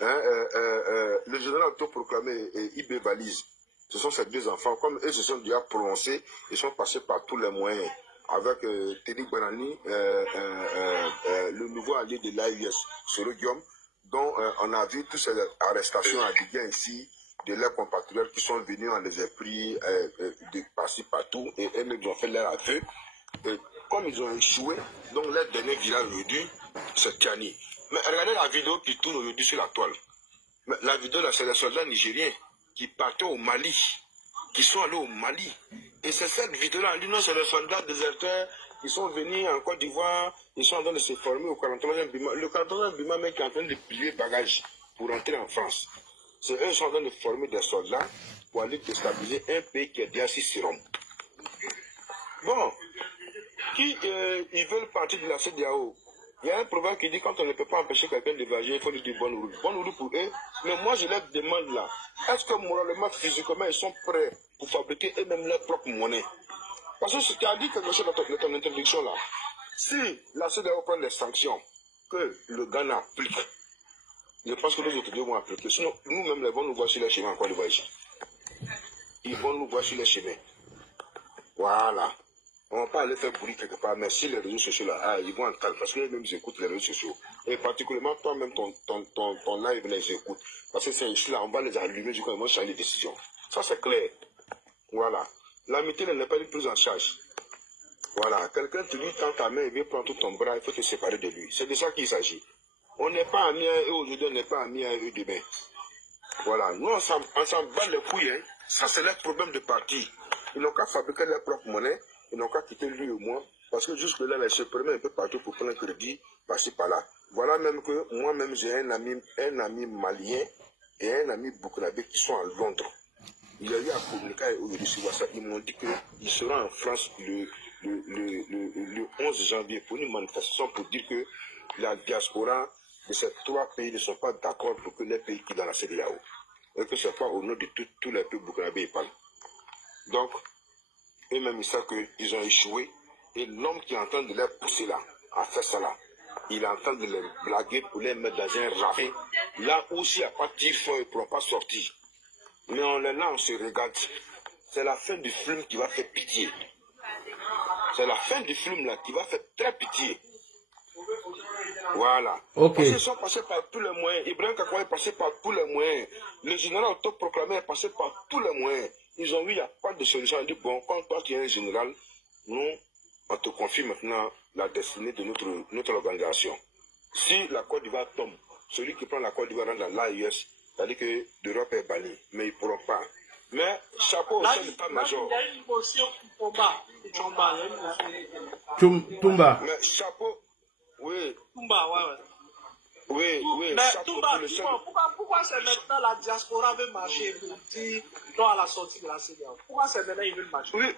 le général autoproclamé et IB Valise, ce sont ces deux enfants, comme eux se sont déjà prononcés, ils sont passés par tous les moyens, avec Teddy Banani, le nouveau allié de l'AIS, Soro Guillaume, dont on a vu toutes ces arrestations à Abidjan ici, de leurs compatriotes qui sont venus, on les a pris de passer partout, et eux-mêmes ils ont fait leur aveu. Comme ils ont échoué, donc leur dernier village aujourd'hui, c'est Tiani. Mais regardez la vidéo qui tourne aujourd'hui sur la toile. Mais la vidéo là, c'est les soldats nigériens qui partaient au Mali, qui sont allés au Mali. Et c'est cette vidéo-là, on dit non, c'est les soldats déserteurs qui sont venus en Côte d'Ivoire, ils sont en train de se former au 43e Bima. Le 43e Bima, mec, qui est en train de plier bagages pour rentrer en France. C'est eux qui sont en train de former des soldats pour aller déstabiliser un pays qui est déjà si sérum. Bon, ils veulent partir de la CEDEAO. Il y a un proverbe qui dit quand on ne peut pas empêcher quelqu'un de voyager, il faut lui dire bonne route. Bonne route pour eux. Mais moi, je leur demande là, est-ce que moralement, physiquement, ils sont prêts pour fabriquer eux-mêmes leur propre monnaie? Parce que tu as dit quelque chose dans ton introduction là. Si la CEDEAO prend des sanctions que le Ghana applique, je pense que les autres deux vont appliquer. Sinon, nous-mêmes, ils vont nous voir sur les chemins en Côte d'Ivoire ici. Ils vont nous voir sur les chemins. Voilà. On ne va pas aller faire bruit quelque part, mais si les réseaux sociaux là, ils vont entendre, parce qu'eux-mêmes ils écoutent les réseaux sociaux. Et particulièrement toi-même, ton live les écoute. Parce que c'est ici là, on va les allumer du coup, ils vont changer les décisions. Ça c'est clair. Voilà. L'amitié n'est pas une prise en charge. Voilà. Quelqu'un te lui tend ta main, il vient prendre tout ton bras, il faut te séparer de lui. C'est de ça qu'il s'agit. On n'est pas amis à eux aujourd'hui, on n'est pas amis à eux demain. Voilà. Nous, on s'en bat les couilles. Hein. Ça, c'est leur problème de parti. Ils n'ont qu'à fabriquer leur propre monnaie. Ils n'ont qu'à quitter lui ou moi. Parce que jusque-là, ils se prennent un peu partout pour prendre un crédit, par-ci, par-là. Voilà même que moi-même, j'ai un ami malien et un ami burkinabé qui sont à Londres. Il y a eu un communiqué aujourd'hui sur WhatsApp. Ils m'ont dit qu'ils seront en France le 11 janvier pour une manifestation pour dire que la diaspora de ces trois pays ne sont pas d'accord pour que les pays qui sont dans la CEDEAO. Et que ce n'est pas au nom de tous les pays burkinabés qui parlent. Donc, eux-mêmes, ils savent qu'ils ont échoué. Et l'homme qui est en train de les pousser là, à faire ça là, il est en train de les blaguer pour les mettre dans un ravin. Là où s'il n'y a pas de tir-feu, ils ne pourront pas sortir. Mais on est là, on se regarde. C'est la fin du film qui va faire pitié. C'est la fin du film là qui va faire très pitié. Voilà. Okay. Parce qu'ils sont passés par tous les moyens. Ibrahim Kakwa est passé par tous les moyens. Le général autoproclamé est passé par tous les moyens. Ils ont vu, il n'y a pas de solution. Ils ont dit, bon, quand toi tu es un général, nous, on te confie maintenant la destinée de notre organisation. Si la Côte d'Ivoire tombe, celui qui prend la Côte d'Ivoire dans l'AIS, c'est-à-dire que l'Europe est bannie, mais ils ne pourront pas. Mais chapeau au chef d'état-major. Il y a une motion pour Tomba. Toumba. Mais chapeau, oui. Tomba, ouais. Oui, oui. Mais Chapeau Tomba, pour le chef. Pourquoi c'est maintenant la diaspora veut marcher pour dire non à la sortie de la CEDEAO? Pourquoi c'est maintenant ils veulent marcher?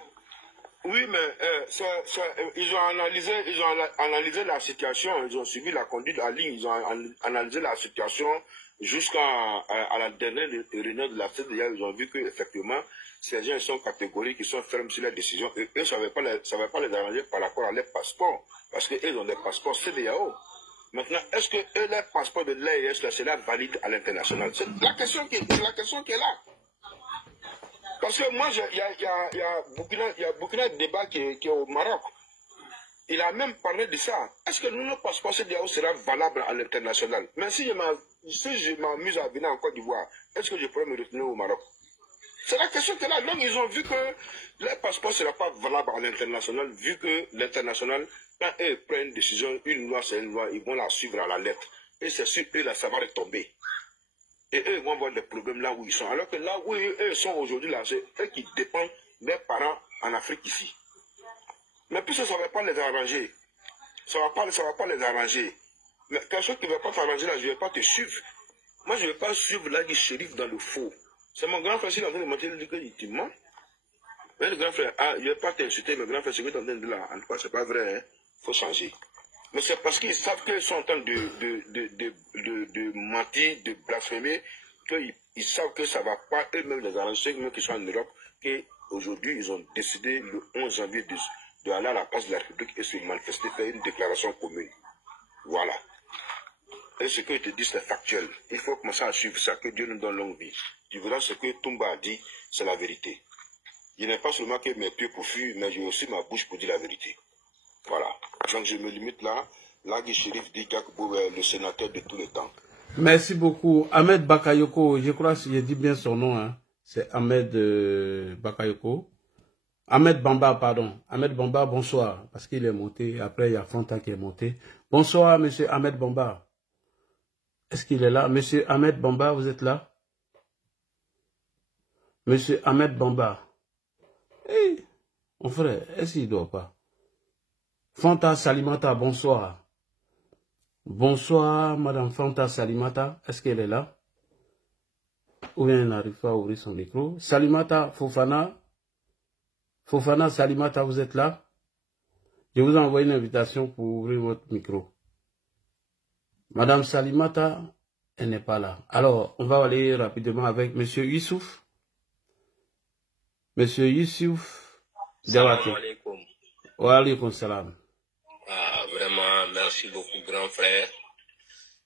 Oui, mais ils ont analysé la situation, ils ont suivi la conduite en ligne, ils ont analysé la situation jusqu'à la dernière réunion de la CEDEAO. Ils ont vu qu'effectivement, ces gens sont catégoriques, ils sont fermes sur leurs décisions. Et eux, ça ne va pas les arranger par rapport à leurs passeports, parce qu'ils ont des passeports CEDEAO. Maintenant, est-ce que eux, leur passeport de l'AIS, c'est là valide à l'international? C'est la question qui est là. Parce que moi, il y a Burkina débat qui est au Maroc. Il a même parlé de ça. Est-ce que notre passeport CEDEAO sera valable à l'international? Mais si je m'amuse à venir en Côte d'Ivoire, est-ce que je pourrais me retenir au Maroc? C'est la question que là. Donc, ils ont vu que leur passeport ne sera pas valable à l'international, vu que l'international, quand eux prennent une décision, une loi, c'est une loi, ils vont la suivre à la lettre. Et c'est sûr, eux, là, ça va retomber. Et eux, ils vont avoir des problèmes là où ils sont. Alors que là où eux sont aujourd'hui, là, c'est eux qui dépendent des parents en Afrique ici. Mais puisque ça ne va pas les arranger, ça va pas les arranger. Mais quelqu'un qui ne va pas t'arranger là, je ne vais pas te suivre. Moi, je ne vais pas suivre là du shérif dans le faux. C'est mon grand frère, s'il est en train de monter, il dit qu'il ment. Mais le grand frère, je ne vais pas t'insulter, mais le grand frère, ce que tu es en train de dire là, en tout cas, ce n'est pas vrai, il faut changer. Mais c'est parce qu'ils savent qu'ils sont en train de mentir, de blasphémer, qu'ils savent que ça ne va pas eux-mêmes les arranger, ceux qui sont en Europe, qu'aujourd'hui, ils ont décidé le 11 janvier de aller à la place de la République et se manifester, faire une déclaration commune. Voilà. Et ce que je te dis, c'est factuel. Il faut commencer à suivre ça, que Dieu nous donne longue vie. Tu verras ce que Toumba a dit, c'est la vérité. Je n'ai pas seulement que mes pieds pour fuir, mais j'ai aussi ma bouche pour dire la vérité. Voilà. Donc je me limite là. Là, Guy Chérif dit Jakbo est le sénateur de tous les temps. Merci beaucoup. Ahmed Bakayoko, je crois que j'ai dit bien son nom. Hein. C'est Ahmed Bakayoko. Ahmed Bamba, pardon. Ahmed Bamba, bonsoir. Parce qu'il est monté. Après, il y a Fanta qui est monté. Bonsoir, monsieur Ahmed Bamba. Est-ce qu'il est là? Monsieur Ahmed Bamba, vous êtes là? Monsieur Ahmed Bamba. Hey, mon frère, est-ce qu'il ne doit pas? Fanta Salimata, bonsoir. Bonsoir, madame Fanta Salimata. Est-ce qu'elle est là? Ou bien elle n'arrive pas à ouvrir son micro? Salimata Fofana. Fofana Salimata, vous êtes là? Je vous ai envoyé une invitation pour ouvrir votre micro. Madame Salimata, elle n'est pas là. Alors, on va aller rapidement avec monsieur Youssouf. Monsieur Youssouf. Salam alaikum. Wa alaikum salam. Ah, vraiment, merci beaucoup, grand frère,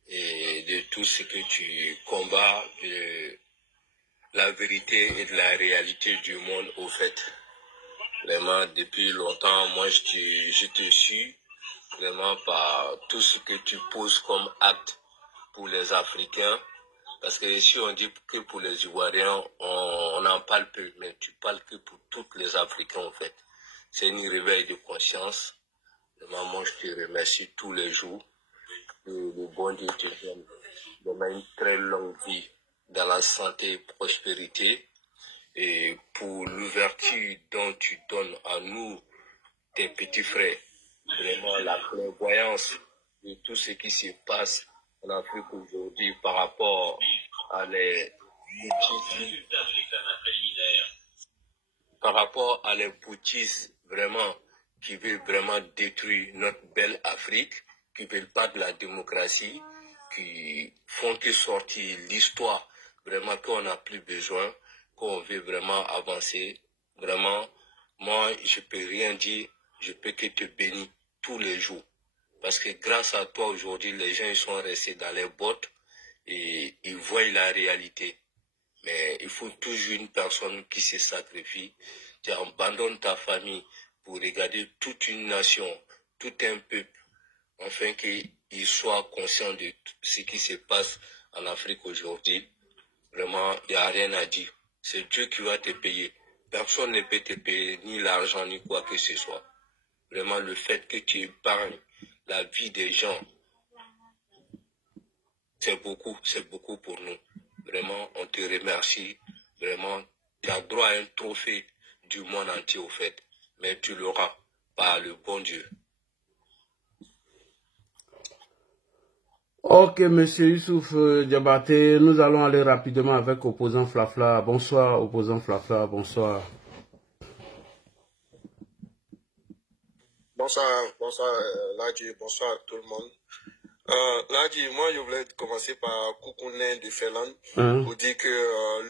et de tout ce que tu combats, de la vérité et de la réalité du monde, au fait. Vraiment, depuis longtemps, moi, je te suis, vraiment, par tout ce que tu poses comme acte pour les Africains. Parce que ici, on dit que pour les Ivoiriens, on en parle peu, mais tu parles que pour tous les Africains, en fait. C'est une réveil de conscience. Vraiment, moi, je te remercie tous les jours. Le bon Dieu te donne vraiment une très longue vie dans la santé et prospérité. Et pour l'ouverture dont tu donnes à nous, tes petits frères, vraiment la clairvoyance de tout ce qui se passe en Afrique aujourd'hui par rapport à les putschistes vraiment qui veulent vraiment détruire notre belle Afrique, qui veulent pas de la démocratie, qui font que sortir l'histoire vraiment qu'on n'a plus besoin, qu'on veut vraiment avancer. Vraiment, moi, je peux rien dire, je peux que te bénir tous les jours. Parce que grâce à toi, aujourd'hui, les gens ils sont restés dans les bottes et ils voient la réalité. Mais il faut toujours une personne qui se sacrifie. Tu abandonnes ta famille pour regarder toute une nation, tout un peuple, afin qu'ils soient conscients de ce qui se passe en Afrique aujourd'hui. Vraiment, il n'y a rien à dire. C'est Dieu qui va te payer. Personne ne peut te payer ni l'argent, ni quoi que ce soit. Vraiment, le fait que tu épargnes la vie des gens, c'est beaucoup pour nous. Vraiment, on te remercie. Vraiment, tu as droit à un trophée du monde entier, au fait. Mais tu l'auras par le bon Dieu. Ok, monsieur Youssouf Diabaté, nous allons aller rapidement avec opposant Flafla. Bonsoir, opposant Flafla, bonsoir. Bonsoir Ladji, bonsoir à tout le monde. Ladji, moi je voulais commencer par Koukounen de Félan pour dire que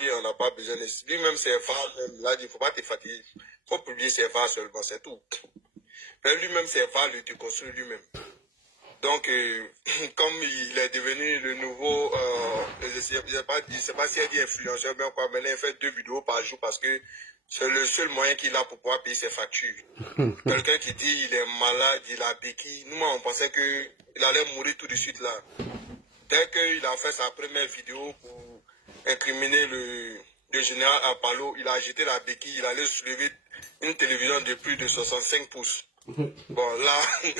lui on n'a pas besoin de... Lui-même CFA, Ladji, il ne faut pas te fatiguer. Il faut publier CFA seulement, c'est tout. Mais lui-même CFA, lui, tu construis lui-même. Donc, comme il est devenu le nouveau, je ne sais pas s'il a dit influenceur, bien quoi, maintenant il fait 2 vidéos par jour parce que c'est le seul moyen qu'il a pour pouvoir payer ses factures. Quelqu'un qui dit il est malade, il a béquille. Nous, on pensait qu'il allait mourir tout de suite là. Dès qu'il a fait sa première vidéo pour incriminer le général Apollo, il a agité la béquille, il allait soulever une télévision de plus de 65 pouces. Bon, là, il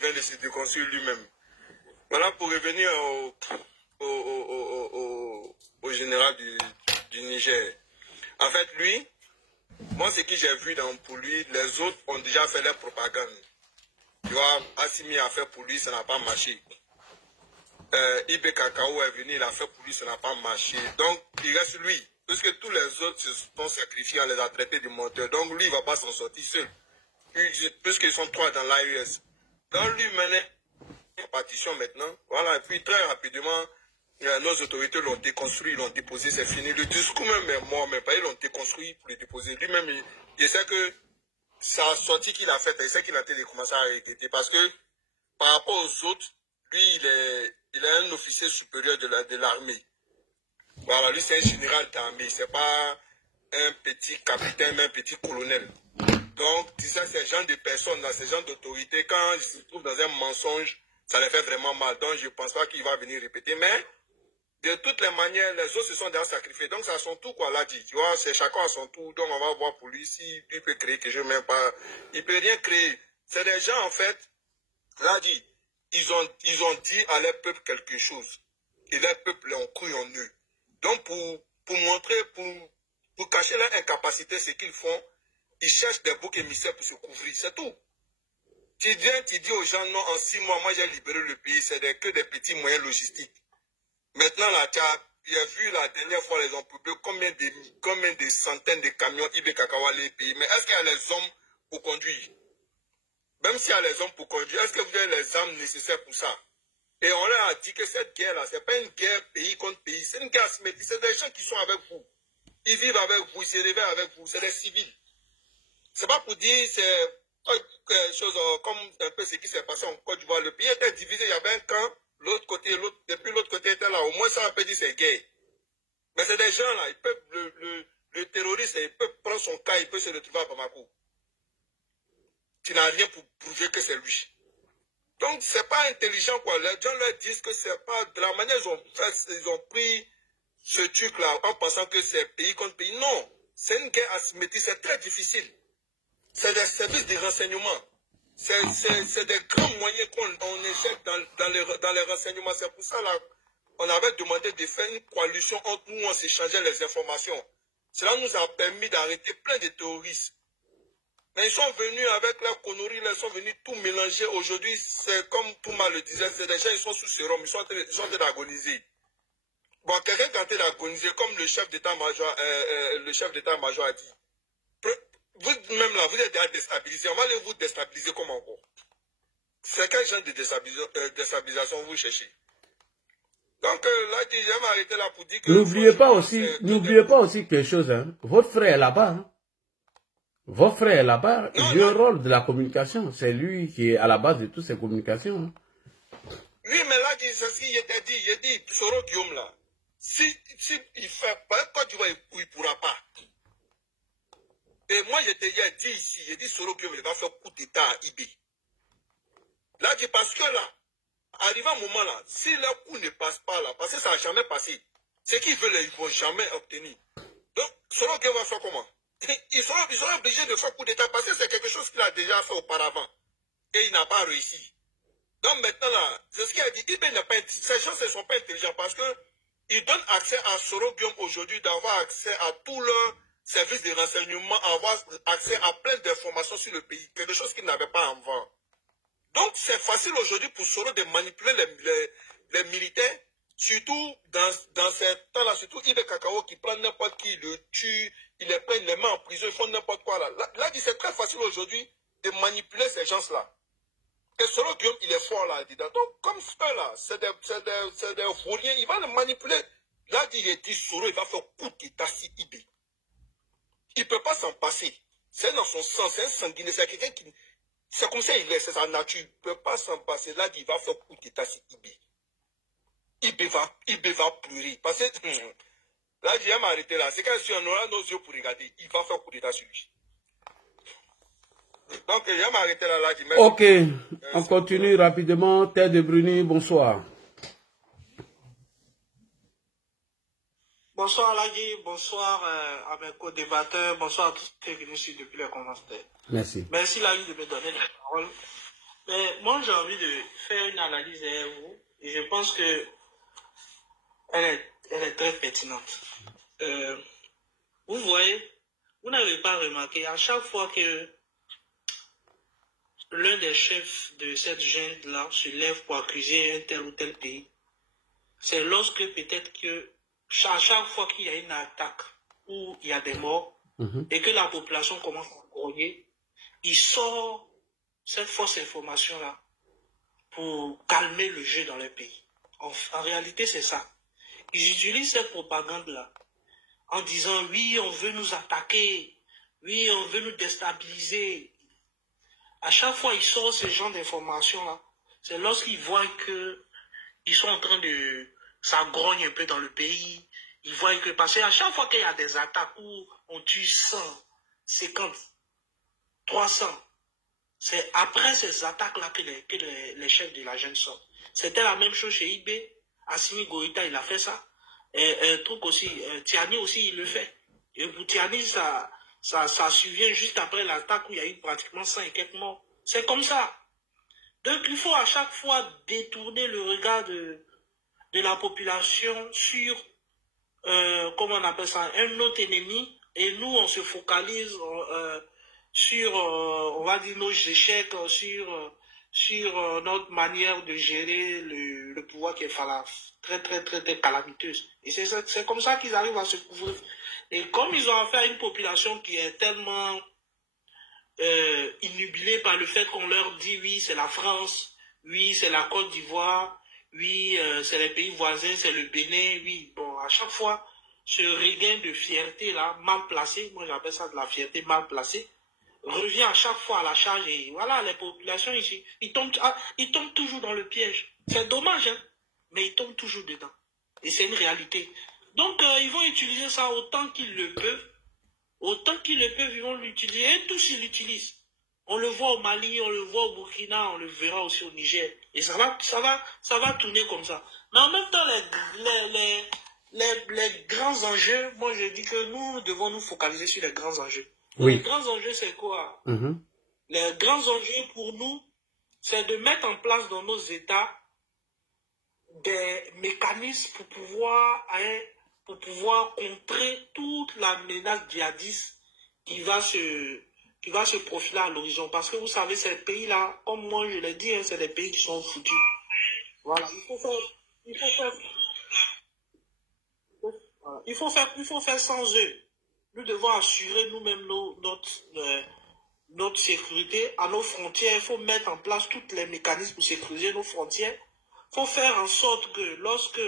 vient de se déconstruire lui-même. Voilà, pour revenir au général du Niger. En fait, lui, moi, ce que j'ai vu pour lui, les autres ont déjà fait leur propagande. Tu vois, Assimi a fait pour lui, ça n'a pas marché. Ibe Kakao est venu, il a fait pour lui, ça n'a pas marché. Donc, il reste lui. Puisque tous les autres se sont sacrifiés, on les a traités de menteurs. Donc, lui, il ne va pas s'en sortir seul. Puisqu'ils sont 3 dans l'AES. Donc, lui, menait une partition maintenant. Voilà, et puis très rapidement, nos autorités l'ont déconstruit, l'ont déposé, c'est fini. Le discours même est mort, mais pas ils l'ont déconstruit pour le déposer. Lui-même, il sait que sa sortie qu'il a faite, il sait qu'il a commencé à regretter. Parce que, par rapport aux autres, lui, il est un officier supérieur de l'armée. Voilà, lui, c'est un général d'armée. C'est pas un petit capitaine, mais un petit colonel. Donc, ces gens de personnes, ces gens d'autorité, quand ils se trouvent dans un mensonge, ça les fait vraiment mal. Donc, je ne pense pas qu'il va venir répéter. Mais, de toutes les manières, les autres se sont déjà sacrifiés. Donc, c'est à son tour, quoi, l'a dit. Tu vois, c'est chacun à son tour. Donc, on va voir pour lui si lui peut créer quelque chose, même pas. Il ne peut rien créer. C'est des gens, en fait, l'a dit. Ils ont dit à leur peuple quelque chose. Et leur peuple ont cru en eux. Donc, pour montrer, pour cacher leur incapacité, ce qu'ils font, ils cherchent des boucs émissaires pour se couvrir. C'est tout. Tu viens, tu dis aux gens, non, en 6 mois, moi j'ai libéré le pays, c'est que des petits moyens logistiques. Maintenant, là, tu as vu la dernière fois, les employés, combien de centaines de camions Ibe Kakawa les pays. Mais est-ce qu'il y a les hommes pour conduire? Même s'il y a les hommes pour conduire, est-ce que vous avez les armes nécessaires pour ça? Et on leur a dit que cette guerre-là, ce n'est pas une guerre pays contre pays, c'est une guerre asymétrique. C'est des gens qui sont avec vous. Ils vivent avec vous, ils se réveillent avec vous, c'est des civils. C'est pas pour dire, c'est quelque chose comme un peu ce qui s'est passé en Côte d'Ivoire. Le pays était divisé, il y avait un camp, l'autre côté, depuis l'autre côté était là. Au moins ça, on peut dire c'est gay. Mais c'est des gens là, ils peuvent, le terroriste, il peut prendre son cas, il peut se retrouver à Bamako. Tu n'as rien pour prouver que c'est lui. Donc c'est pas intelligent quoi. Les gens leur disent que c'est pas de la manière ils ont pris ce truc là en pensant que c'est pays contre pays. Non, c'est une guerre asymétrique, c'est très difficile. C'est des services de renseignement. C'est des grands moyens qu'on éjecte dans les renseignements. C'est pour ça là, on avait demandé de faire une coalition entre nous, on s'échangeait les informations. Cela nous a permis d'arrêter plein de terroristes. Mais ils sont venus avec leurs conneries, ils sont venus tout mélanger. Aujourd'hui, c'est comme Touma le disait, c'est des gens, ils sont sous sérum, ils sont en train d'agoniser. Bon, quelqu'un qui est en train d'agoniser, comme le chef d'état-major a dit, vous-même là, vous êtes déjà déstabilisé. On va aller vous déstabiliser comme encore. C'est quel genre de déstabilisation vous cherchez? Donc là, j'aime arrêter là pour dire que... N'oubliez pas aussi quelque chose. Hein. Votre frère est là-bas. Hein. Votre frère est là-bas. Il joue le rôle de la communication. C'est lui qui est à la base de toutes ces communications. Hein. Oui, mais là, c'est ce qu'il t'a dit. Il a dit, Soro Guillaume là, si il fait pas, Côte d'Ivoire, il ne pourra pas. Et moi, j'ai dit ici, j'ai dit Soro Guillaume, il va faire coup d'état à IB. Là, je dis parce que là, arrivé un moment là, si leur coup ne passe pas là, parce que ça n'a jamais passé, ce qu'ils veulent, ils ne vont jamais obtenir. Donc, Soro Guillaume va faire comment? Ils sont obligés de faire coup d'état parce que c'est quelque chose qu'il a déjà fait auparavant. Et il n'a pas réussi. Donc maintenant là, c'est ce qu'il a dit. Ces gens ne sont pas intelligents parce qu'ils donnent accès à Soro Guillaume aujourd'hui d'avoir accès à tous leurs services de renseignement, avoir accès à plein d'informations sur le pays. Quelque chose qu'il n'avait pas avant. Donc c'est facile aujourd'hui pour Soro de manipuler les militaires, surtout dans ces temps-là, surtout Ibe Kakao qui prend n'importe qui, le tue, il les prend, il les met en prison, ils font n'importe quoi là. Là, c'est très facile aujourd'hui de manipuler ces gens-là. Et Soro Guillaume, il est fort là-dedans. Donc, comme ça là, c'est des vauriens, il va les manipuler. Là, il dit Soro, il va faire coup d'état si Ibe. Il ne peut pas s'en passer. C'est dans son sang, c'est un sanguinaire, c'est quelqu'un C'est comme ça, il est, c'est sa nature. Il ne peut pas s'en passer. Là, il va faire coup d'état sur Ibé. Ibé va pleurer. Parce que là, je vais m'arrêter là. C'est quand on aura nos yeux pour regarder, il va faire coup d'état sur lui. Donc, je vais m'arrêter là. Ok, on continue rapidement. Terre de Bruni, bonsoir. Bonsoir Lagui, bonsoir à mes co-débatteurs, bonsoir à tous qui sont venus ici depuis le commentaire. Merci. Merci Lagui de me donner la parole. Mais moi j'ai envie de faire une analyse derrière vous et je pense que elle est très pertinente. Vous voyez, vous n'avez pas remarqué, à chaque fois que l'un des chefs de cette junte-là se lève pour accuser un tel ou tel pays, c'est lorsque peut-être que à chaque fois qu'il y a une attaque où il y a des morts et que la population commence à grogner, il sort cette fausse information-là pour calmer le jeu dans le pays. En réalité, c'est ça. Ils utilisent cette propagande-là en disant « oui, on veut nous attaquer, oui, on veut nous déstabiliser ». À chaque fois, ils sortent ce genre d'informations-là. C'est lorsqu'ils voient qu'ils sont en train de... ça grogne un peu dans le pays. Ils voient que, parce qu'à chaque fois qu'il y a des attaques où on tue 100, 50, 300, c'est après ces attaques-là que les chefs de la junte sortent. C'était la même chose chez Ibé. Assimi Goïta, il a fait ça. Et un truc aussi, Tiani aussi, il le fait. Et pour Tiani, ça survient juste après l'attaque où il y a eu pratiquement 100 et quelques morts. C'est comme ça. Donc il faut à chaque fois détourner le regard de la population sur, comment on appelle ça, un autre ennemi, et nous on se focalise sur, on va dire, nos échecs, sur notre manière de gérer le pouvoir qui est très calamiteuse. Et c'est comme ça qu'ils arrivent à se couvrir. Et comme ils ont affaire à une population qui est tellement innubilée par le fait qu'on leur dit oui, c'est la France, oui, c'est la Côte d'Ivoire, oui, c'est les pays voisins, c'est le Bénin, oui. Bon, à chaque fois, ce regain de fierté-là, mal placé, moi j'appelle ça de la fierté mal placée, revient à chaque fois à la charge. Et voilà, les populations ici, ils tombent toujours dans le piège. C'est dommage, hein, mais ils tombent toujours dedans. Et c'est une réalité. Donc, ils vont utiliser ça autant qu'ils le peuvent. Autant qu'ils le peuvent, ils vont l'utiliser. Et tous, ils l'utilisent. On le voit au Mali, on le voit au Burkina, on le verra aussi au Niger. Et ça va tourner comme ça. Mais en même temps, les grands enjeux, moi je dis que nous devons nous focaliser sur les grands enjeux. Oui. Les grands enjeux, c'est quoi? Les grands enjeux pour nous, c'est de mettre en place dans nos États des mécanismes pour pouvoir contrer toute la menace djihadiste qui va se profiler à l'horizon. Parce que vous savez, ces pays-là, comme moi je l'ai dit, hein, c'est des pays qui sont foutus. Voilà, il faut faire sans eux. Nous devons assurer nous-mêmes notre sécurité à nos frontières. Il faut mettre en place tous les mécanismes pour sécuriser nos frontières. Il faut faire en sorte que lorsque,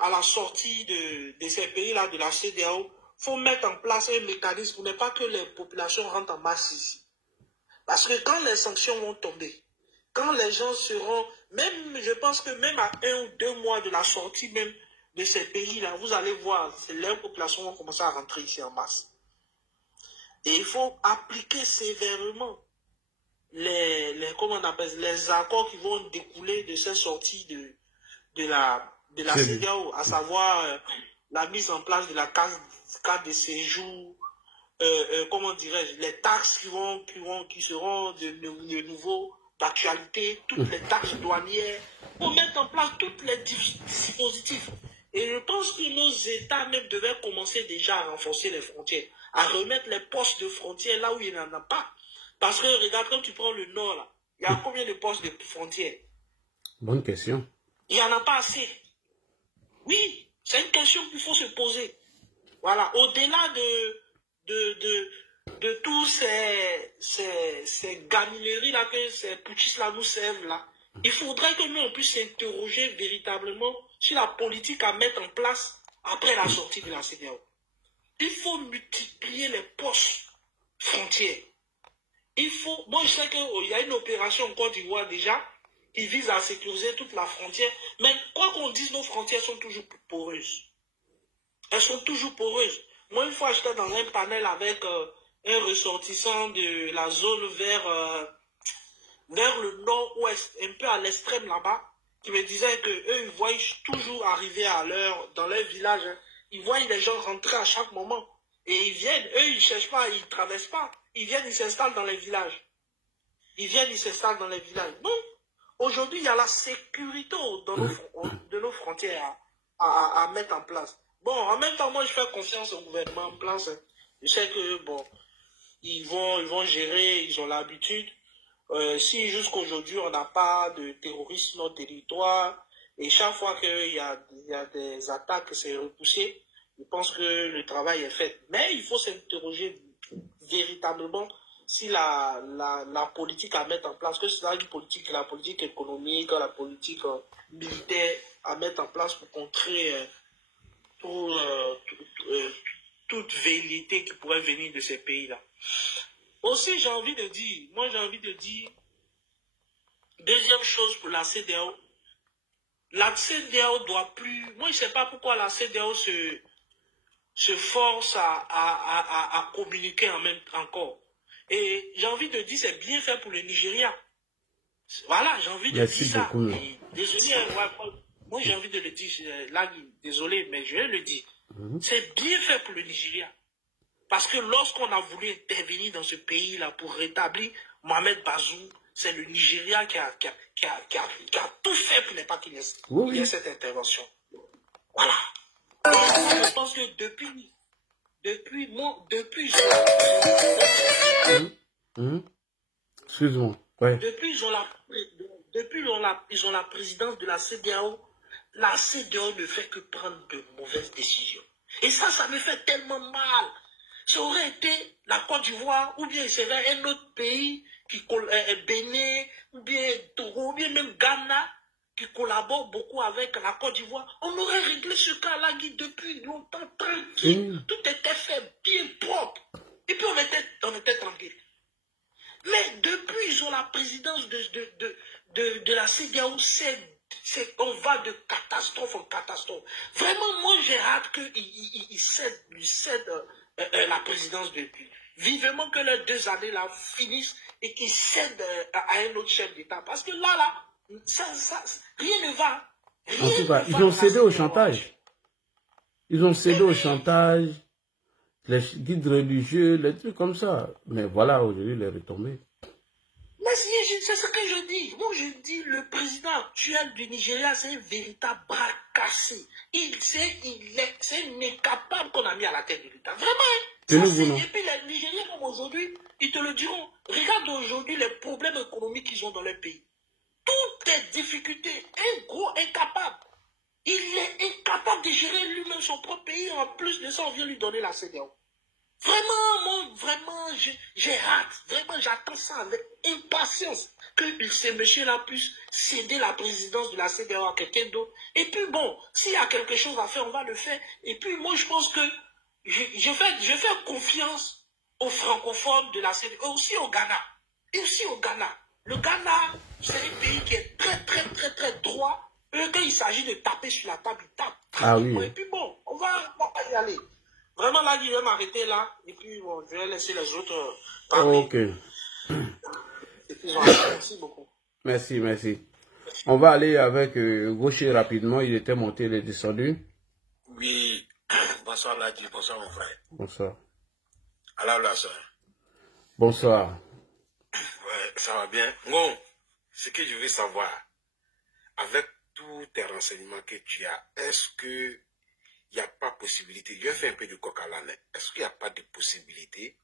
à la sortie de ces pays-là, de la CEDEAO, il faut mettre en place un mécanisme pour ne pas que les populations rentrent en masse ici. Parce que quand les sanctions vont tomber, quand les gens seront, même, je pense que même à 1 ou 2 mois de la sortie même de ces pays-là, vous allez voir, les populations vont commencer à rentrer ici en masse. Et il faut appliquer sévèrement comment on appelle, les accords qui vont découler de cette sortie de la CEDEAO, à savoir la mise en place de la carte de séjour, comment dirais-je, les taxes qui seront de nouveau d'actualité, toutes les taxes douanières, pour mettre en place tous les dispositifs. Et je pense que nos États même devaient commencer déjà à renforcer les frontières, à remettre les postes de frontières là où il n'y en a pas. Parce que regarde, quand tu prends le nord, là, il y a combien de postes de frontières? Bonne question. Il n'y en a pas assez. Oui, c'est une question qu'il faut se poser. Voilà, au-delà de tous ces gamineries-là que ces putschistes-là nous servent là, il faudrait que nous on puisse s'interroger véritablement sur la politique à mettre en place après la sortie de la CEDEAO. Il faut multiplier les postes frontières. il faut... Moi, je sais qu'il y a une opération en Côte d'Ivoire déjà qui vise à sécuriser toute la frontière. Mais quoi qu'on dise, nos frontières sont toujours poreuses. Elles sont toujours poreuses. Moi, une fois, j'étais dans un panel avec un ressortissant de la zone vers le nord-ouest, un peu à l'extrême là-bas, qui me disait qu'eux, ils voient toujours arriver à l'heure dans leur village. Hein. Ils voient les gens rentrer à chaque moment. Et ils viennent, eux, ils ne cherchent pas, ils ne traversent pas. Ils viennent, ils s'installent dans les villages. Ils viennent, ils s'installent dans les villages. Donc, aujourd'hui, il y a la sécurité de nos frontières à mettre en place. Bon, en même temps, moi, je fais confiance au gouvernement en place. Je sais que, bon, ils vont gérer, ils ont l'habitude. Si jusqu'aujourd'hui, on n'a pas de terrorisme sur notre territoire, et chaque fois qu'il y a des attaques, c'est repoussé, je pense que le travail est fait. Mais il faut s'interroger véritablement si la politique à mettre en place, que ce soit la politique économique, la politique militaire à mettre en place pour contrer toute velléité qui pourrait venir de ces pays-là. Aussi, j'ai envie de dire, deuxième chose pour la CEDEAO, la CEDEAO doit plus, moi je ne sais pas pourquoi la CEDEAO se force à communiquer encore. Et j'ai envie de dire, c'est bien fait pour le Nigeria. Voilà, j'ai envie de dire ça. Et, désolé, moi j'ai envie de le dire, là, désolé, mais je vais le dire. C'est bien fait pour le Nigeria. Parce que lorsqu'on a voulu intervenir dans ce pays-là pour rétablir Mohamed Bazoum, c'est le Nigeria qui a tout fait pour ne pas qu'il y ait cette intervention. Voilà. Et je pense que depuis Excuse-moi. Ouais. Depuis ils ont la présidence de la CEDEAO ne fait que prendre de mauvaises décisions. Et ça me fait tellement mal. Ça aurait été la Côte d'Ivoire, ou bien c'est un autre pays, Bénin, ou bien Togo, ou bien même Ghana, qui collabore beaucoup avec la Côte d'Ivoire. On aurait réglé ce cas-là depuis longtemps, tranquille. Tout était fait bien propre. Et puis on était tranquille. Mais depuis ils ont la présidence de la CEDEAO, on va de catastrophe en catastrophe. Vraiment, moi j'ai hâte qu'ils cèdent la présidence depuis. Vivement que les 2 années là finissent et qu'ils cèdent à un autre chef d'État. Parce que là, rien ne va. En tout cas, ils ont cédé au chantage. Ils ont cédé au chantage, les guides religieux, les trucs comme ça. Mais voilà, aujourd'hui, les retombées. Mais c'est ce que je dis. Moi, je dis, le président actuel du Nigeria, c'est un véritable bras cassé. C'est un incapable qu'on a mis à la tête de l'État. Vraiment. Et puis les Nigériens, comme aujourd'hui, ils te le diront. Regarde aujourd'hui les problèmes économiques qu'ils ont dans leur pays. Toutes les difficultés, un gros incapable. Il est incapable de gérer lui-même son propre pays. En plus de ça, on vient lui donner la CEDEAO. Vraiment, j'ai hâte. Vraiment, j'attends ça avec impatience. Que ces messieurs-là puissent céder la présidence de la CEDEAO à quelqu'un d'autre. Et puis bon, s'il y a quelque chose à faire, on va le faire. Et puis moi, je pense que je fais confiance aux francophones de la CEDEAO, aussi au Ghana. Et aussi au Ghana. Le Ghana, c'est un pays qui est très droit. Quand il s'agit de taper sur la table, il tape. Ah oui. Et puis bon, on va y aller. Vraiment, là, je vais m'arrêter là. Et puis, bon, je vais laisser les autres parler. Ok. Et puis, merci beaucoup. Merci. On va aller avec Gaucher rapidement. Il était monté, il est descendu. Oui. Bonsoir, Ladi. Bonsoir, mon frère. Bonsoir. Alors, la soeur. Bonsoir. Ouais, ça va bien. Bon, ce que je veux savoir, avec tous tes renseignements que tu as, est-ce que il n'y a pas possibilité, je vais faire un peu de coq à l'âne, est-ce qu'il n'y a pas de possibilité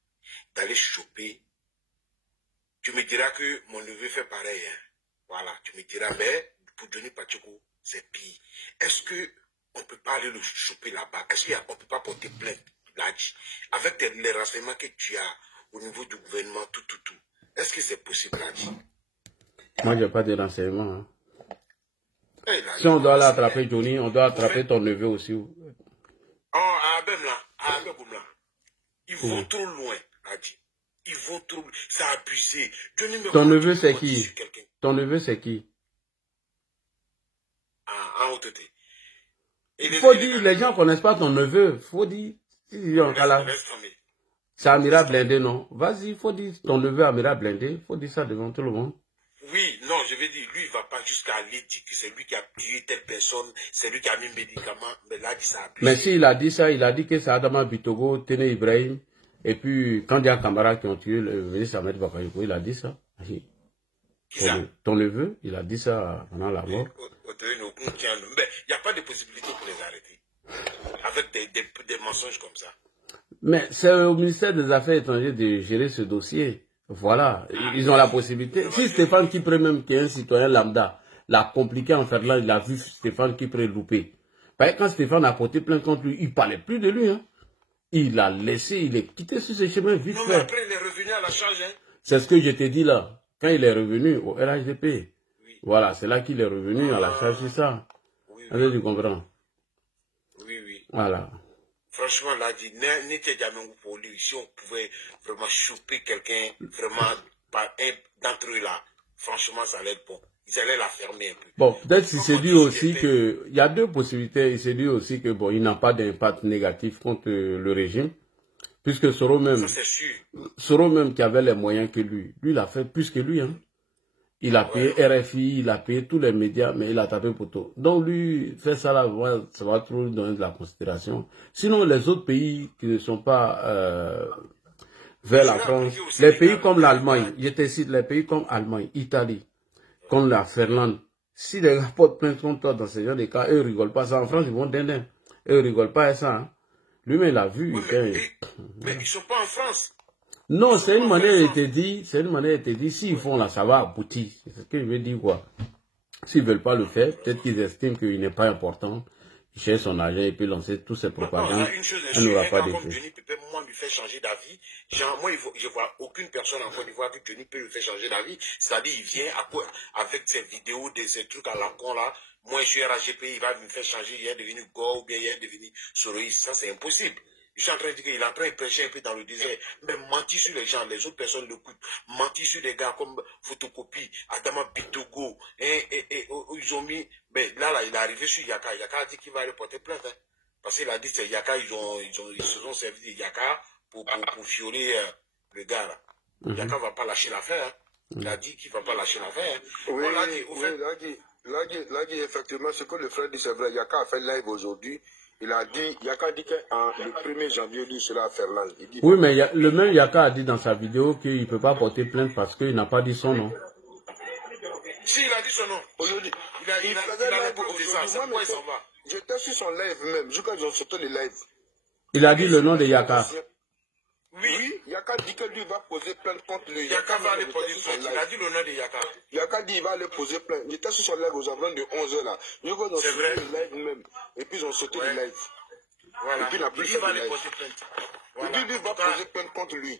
d'aller choper? Tu me diras que mon neveu fait pareil, hein. Voilà, tu me diras, mais pour Johnny Pacheco, c'est pire. Est-ce qu'on ne peut pas aller le choper là-bas? Est-ce qu'on ne peut pas porter plainte là-dessus? Avec les renseignements que tu as au niveau du gouvernement, tout. Est-ce que c'est possible là-dessus? Moi, je n'ai pas de renseignements. Hein. Si on doit l'attraper, Johnny, on doit attraper ton neveu aussi. Oh, là. Ils vont trop loin, Adi. il vaut trop, c'est abusé. Ton neveu c'est qui? Ton neveu c'est qui? En haute. Il faut dire, les gens ne connaissent pas ton neveu. Il faut dire, c'est Amira Blindé, non? Vas-y, il faut dire ton neveu Amira Blindé. Il faut dire ça devant tout le monde. Oui, non, je vais dire, lui, il ne va pas jusqu'à aller dire que c'est lui qui a tué telle personne, c'est lui qui a mis un médicament, mais là, il s'est abusé. Mais s'il a dit ça, il a dit que c'est Adama Bitogo, Tene Ibrahim, et puis quand il y a un camarade qui ont tué le ministre Ahmed Bakayoko, il a dit ça. Ton neveu, il a dit ça pendant la mort. Mais il n'y a pas de possibilité pour les arrêter, avec des mensonges comme ça. Mais c'est au ministère des Affaires étrangères de gérer ce dossier. Voilà, ils ont la possibilité. Si Stéphane Kipré, même qui est un citoyen lambda, l'a compliqué en faire là, il a vu Stéphane Kipré louper. Quand Stéphane a porté plainte contre lui, il ne parlait plus de lui. Hein. Il l'a laissé, il est quitté sur ce chemin vite fait. Non, mais après, il est revenu à la charge. Hein. C'est ce que je t'ai dit là. Quand il est revenu au RHDP, oui. Voilà, c'est là qu'il est revenu à la charge, c'est ça. Oui, oui. Tu comprends? Oui, oui. Voilà. Franchement, là, n'était jamais pour lui. Si on pouvait vraiment choper quelqu'un, vraiment, par un d'entre eux là, franchement, ça allait être bon. Ils allaient la fermer un peu. Bon, peut-être qu'il s'est dit aussi que, il y a deux possibilités. Il s'est dit aussi que, bon, il n'a pas d'impact négatif contre le régime. Puisque Soro même, qui avait les moyens que lui il a fait plus que lui, hein. Il a payé RFI, il a payé tous les médias, mais il a tapé poteau. Donc lui, faire ça là, ça va trop lui donner de la considération. Sinon, les autres pays qui ne sont pas vers la France, les pays comme l'Allemagne, je te cite, les pays comme l'Allemagne, Italie, comme la Finlande, si les gars portent plainte contre toi dans ce genre de cas, eux ne rigolent pas ça. En France, ils vont dindin. Eux ne rigolent pas à ça. Hein. Lui-même, il a vu. Oui, mais ils ne sont pas en France. Non, c'est une manière de te dire, s'ils font là, ça va aboutir. C'est ce que je veux dire, quoi. S'ils ne veulent pas le faire, peut-être qu'ils estiment qu'il n'est pas important. Il cherche son argent et puis lancer tous ses propagandes. Elle n'aura pas d'effet. Johnny peut moi lui faire changer d'avis. Moi, je ne vois aucune personne en Côte d'Ivoire que Johnny peut lui faire changer d'avis. C'est-à-dire, il vient avec ses vidéos, ces trucs à la con là. Moi, je suis RHGP, il va me faire changer. Il est devenu Go ou bien il est devenu Soroïs. Ça, c'est impossible. Je suis en train de dire qu'il est en train de prêcher un peu dans le désert. Mais mentir sur les gens, les autres personnes le coupent. Mentir sur des gars comme Photocopie, Adama Bitogo, ils ont mis. Mais là, il est arrivé sur Yaka. Yaka a dit qu'il va aller porter plainte. Hein. Parce qu'il a dit que c'est Yaka, ils se sont servis de Yaka pour violer le gars là. Yaka ne va pas lâcher l'affaire. Hein. Il a dit qu'il ne va pas lâcher l'affaire. Hein. Oui, là, effectivement, ce que le frère dit, c'est vrai. Yaka a fait live aujourd'hui. Il a dit, Yaka a dit que le 1er janvier, lui sera à Ferland. Oui, mais le même Yaka a dit dans sa vidéo qu'il ne peut pas porter plainte parce qu'il n'a pas dit son nom. Si, il a dit son nom. Aujourd'hui, il a répondu ça. C'est pourquoi il s'en va. J'étais sur son live même, jusqu'à ils ont sauté les lives. Il a dit le nom de Yaka. Oui, Yaka dit que lui va poser plainte contre lui. Yaka va aller poser plainte. Il a dit le nom de Yaka. Yaka dit qu'il va aller poser plainte. J'étais sur son live aux environs de 11h là. Ils ont sauté le live même. Et puis ils ont sauté le live. Voilà. Et puis il n'a plus fait de live. Il dit lui va poser plainte contre lui.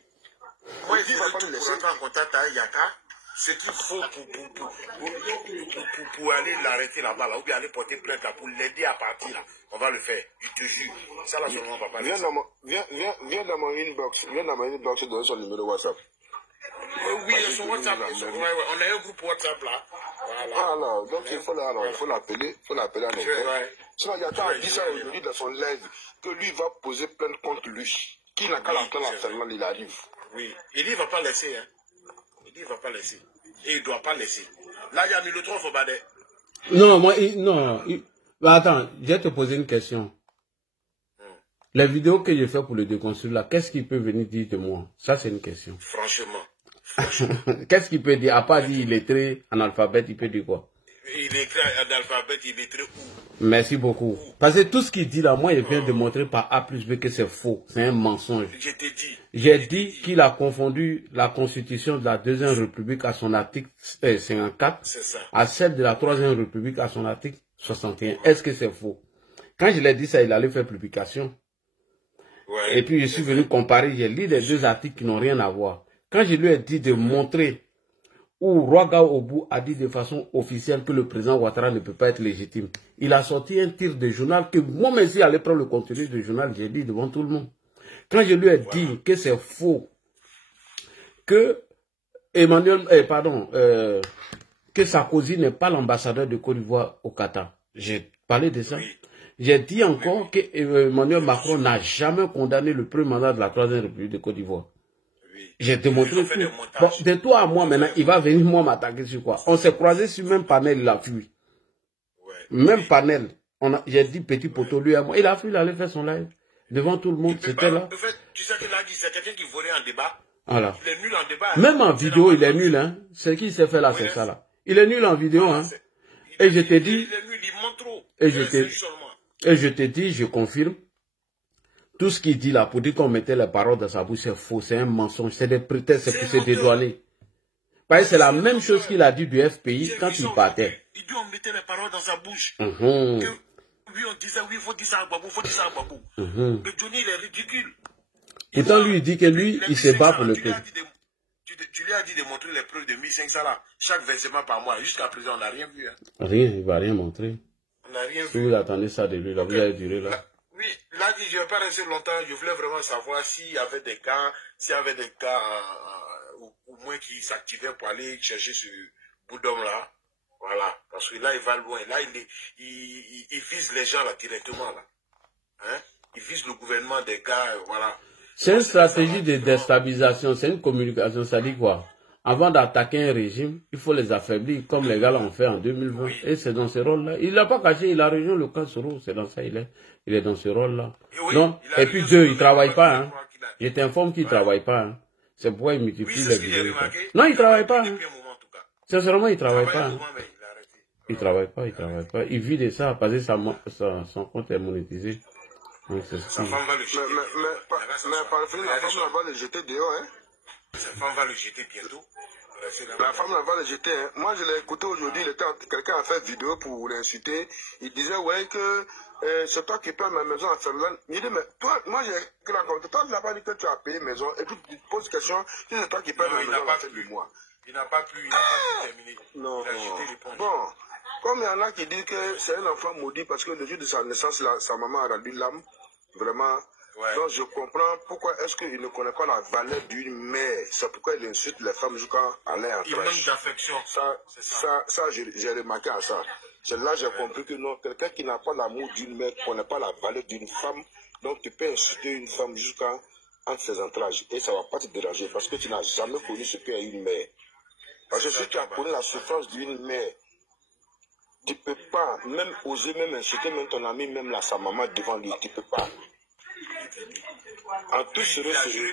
Moi, il va pas me laisser en contact avec Yaka. Ce qu'il faut pour aller l'arrêter là-bas, là, ou bien aller porter plainte là, pour l'aider à partir là, on va le faire, je te jure. Ça là, seulement, on va pas le faire. Viens dans mon inbox, donner son numéro WhatsApp. Oui, son WhatsApp, on a un groupe WhatsApp là. Voilà. Ah non, donc il faut l'appeler à notre. Sinon, Yaka a dit ça aujourd'hui dans son live, que lui va poser plainte contre lui. Qui n'a qu'à l'attendre à Ferland, il arrive. Oui, et lui, il ne va pas laisser, hein. Il ne va pas laisser. Et il ne doit pas laisser. Là, il y a mis le tronc au badet. Non, moi, non. Bah, attends, je vais te poser une question. Les vidéos que je fais pour le déconstruire là, qu'est-ce qu'il peut venir dire de moi? Ça, c'est une question. Franchement. Qu'est-ce qu'il peut dire? À part dire il est très analphabète, il peut dire quoi? Il est très analphabète, il est très où? Merci beaucoup. Parce que tout ce qu'il dit là, moi, il vient de montrer par A plus B que c'est faux. C'est un mensonge. Je t'ai dit. J'ai dit qu'il a confondu la constitution de la Deuxième République à son article 54 à celle de la Troisième République à son article 61. Est-ce que c'est faux? Quand je l'ai dit ça, il allait faire publication. Ouais, et puis je suis venu comparer, j'ai lu les deux articles qui n'ont rien à voir. Quand je lui ai dit de montrer où Ouagadougou Obou a dit de façon officielle que le président Ouattara ne peut pas être légitime, il a sorti un tir de journal que moi-même, si j'allais prendre le contenu du journal, j'ai dit devant tout le monde. Quand je lui ai dit que c'est faux, que que Sarkozy n'est pas l'ambassadeur de Côte d'Ivoire au Qatar. J'ai parlé de ça. Oui. J'ai dit encore que Emmanuel Macron n'a jamais condamné le premier mandat de la Troisième République de Côte d'Ivoire. Oui. J'ai démontré tout. Bon, de toi à moi maintenant, il va venir moi m'attaquer sur quoi? On s'est croisé sur le même panel, il a fui. Ouais. Même panel. J'ai dit petit poteau, lui à moi. Il a fui, il allait faire son live. Devant tout le monde, c'était là. En fait, tu sais qu'il a dit, c'est quelqu'un qui volait en débat. Voilà. Il est nul en débat. Même en vidéo, il est nul, hein. Ce qui s'est fait là, c'est ça là. Il est nul en vidéo, hein. Et je t'ai dit. Et je t'ai dit, je confirme. Tout ce qu'il dit là, pour dire qu'on mettait les paroles dans sa bouche, c'est faux, c'est un mensonge, c'est des prétextes, c'est pour se dédouaner. Parce que c'est la même chose qu'il a dit du FPI quand il partait. Il dit on mettait les paroles dans sa bouche. Oui, on disait, oui, il faut dire ça à Gbagbo, il faut dire ça à Gbagbo. Mais Johnny, il est ridicule. Pourtant, lui, il dit que lui, il se bat pour le peuple. Tu lui as dit de montrer les preuves de 1500 là, chaque versement par mois. Jusqu'à présent, on n'a rien vu. Hein. Rien, il ne va rien montrer. On n'a rien vu. Si vous attendez ça de lui, là, vous allez durer là. Oui, là, je ne vais pas rester longtemps. Je voulais vraiment savoir s'il y avait des cas, au moins qui s'activaient pour aller chercher ce bout d'homme là. Voilà, parce que là, il va loin. Là, il vise les gens là directement. Là. Hein? Il vise le gouvernement des gars, voilà. C'est une stratégie de déstabilisation, c'est une communication. Ça dit quoi? Avant d'attaquer un régime, il faut les affaiblir, comme les gars l'ont fait en 2020. Oui. Et c'est dans ce rôle-là. Il n'a pas caché, il a rejoint le cas Soro. C'est dans ça, il est dans ce rôle-là. Oui, non? Et puis deux, il ne travaille pas. Hein. Je t'informe qu'il ne travaille pas. Hein. C'est pourquoi il multiplie les vidéos. Non, il ne travaille pas. Hein. Sincèrement, il ne travaille pas. Hein. Il ne travaille pas, il ne travaille pas. Il vit de ça, parce que son compte est monétisé. Donc, c'est ça. Mais par le fait, la femme va le jeter dehors, hein. Sa femme va le jeter bientôt. La femme va le jeter. Hein. Moi, je l'ai écouté aujourd'hui, quelqu'un a fait une vidéo pour l'insulter. Il disait, ouais, que c'est toi qui payes ma maison à Ferland. Il dit, mais toi, moi, j'ai raconté. Toi, tu n'as pas dit que tu as payé maison. Et puis, tu te poses question, si c'est toi qui payes ma maison à la fin du mois. Il n'a pas pu terminer. Non. Bon, comme il y en a qui disent que c'est un enfant maudit parce que le jour de sa naissance, sa maman a rendu l'âme. Vraiment. Ouais. Donc je comprends pourquoi est-ce qu'il ne connaît pas la valeur d'une mère. C'est pourquoi il insulte les femmes jusqu'à aller en crèche. Il manque d'affection. Ça j'ai remarqué à ça. C'est là j'ai compris que non, quelqu'un qui n'a pas l'amour d'une mère ne connaît pas la valeur d'une femme. Donc tu peux insulter une femme jusqu'à entre ses entrailles. Et ça ne va pas te déranger parce que tu n'as jamais connu ce qu'est une mère. Parce que si tu as connu la souffrance d'une mère, tu ne peux pas même oser même insulter même ton ami, même sa maman devant lui. Tu ne peux pas. En tout sérieux.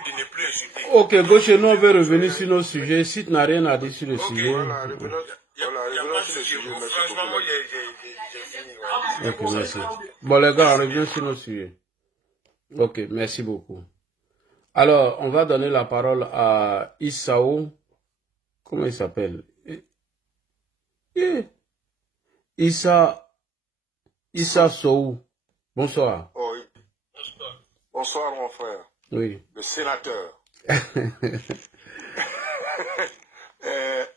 Ok, gauche, nous on veut revenir sur nos sujets. Si tu n'as rien à dire sur le sujet. Voilà, revenons sur le sujet. Franchement, moi j'ai fini. Ok, merci. Bon, les gars, on revient sur nos sujets. Ok, merci beaucoup. Alors, on va donner la parole à Issao. Comment il s'appelle? Issa Sow. Bonsoir. Oh, oui. Bonsoir, mon frère. Oui. Le sénateur.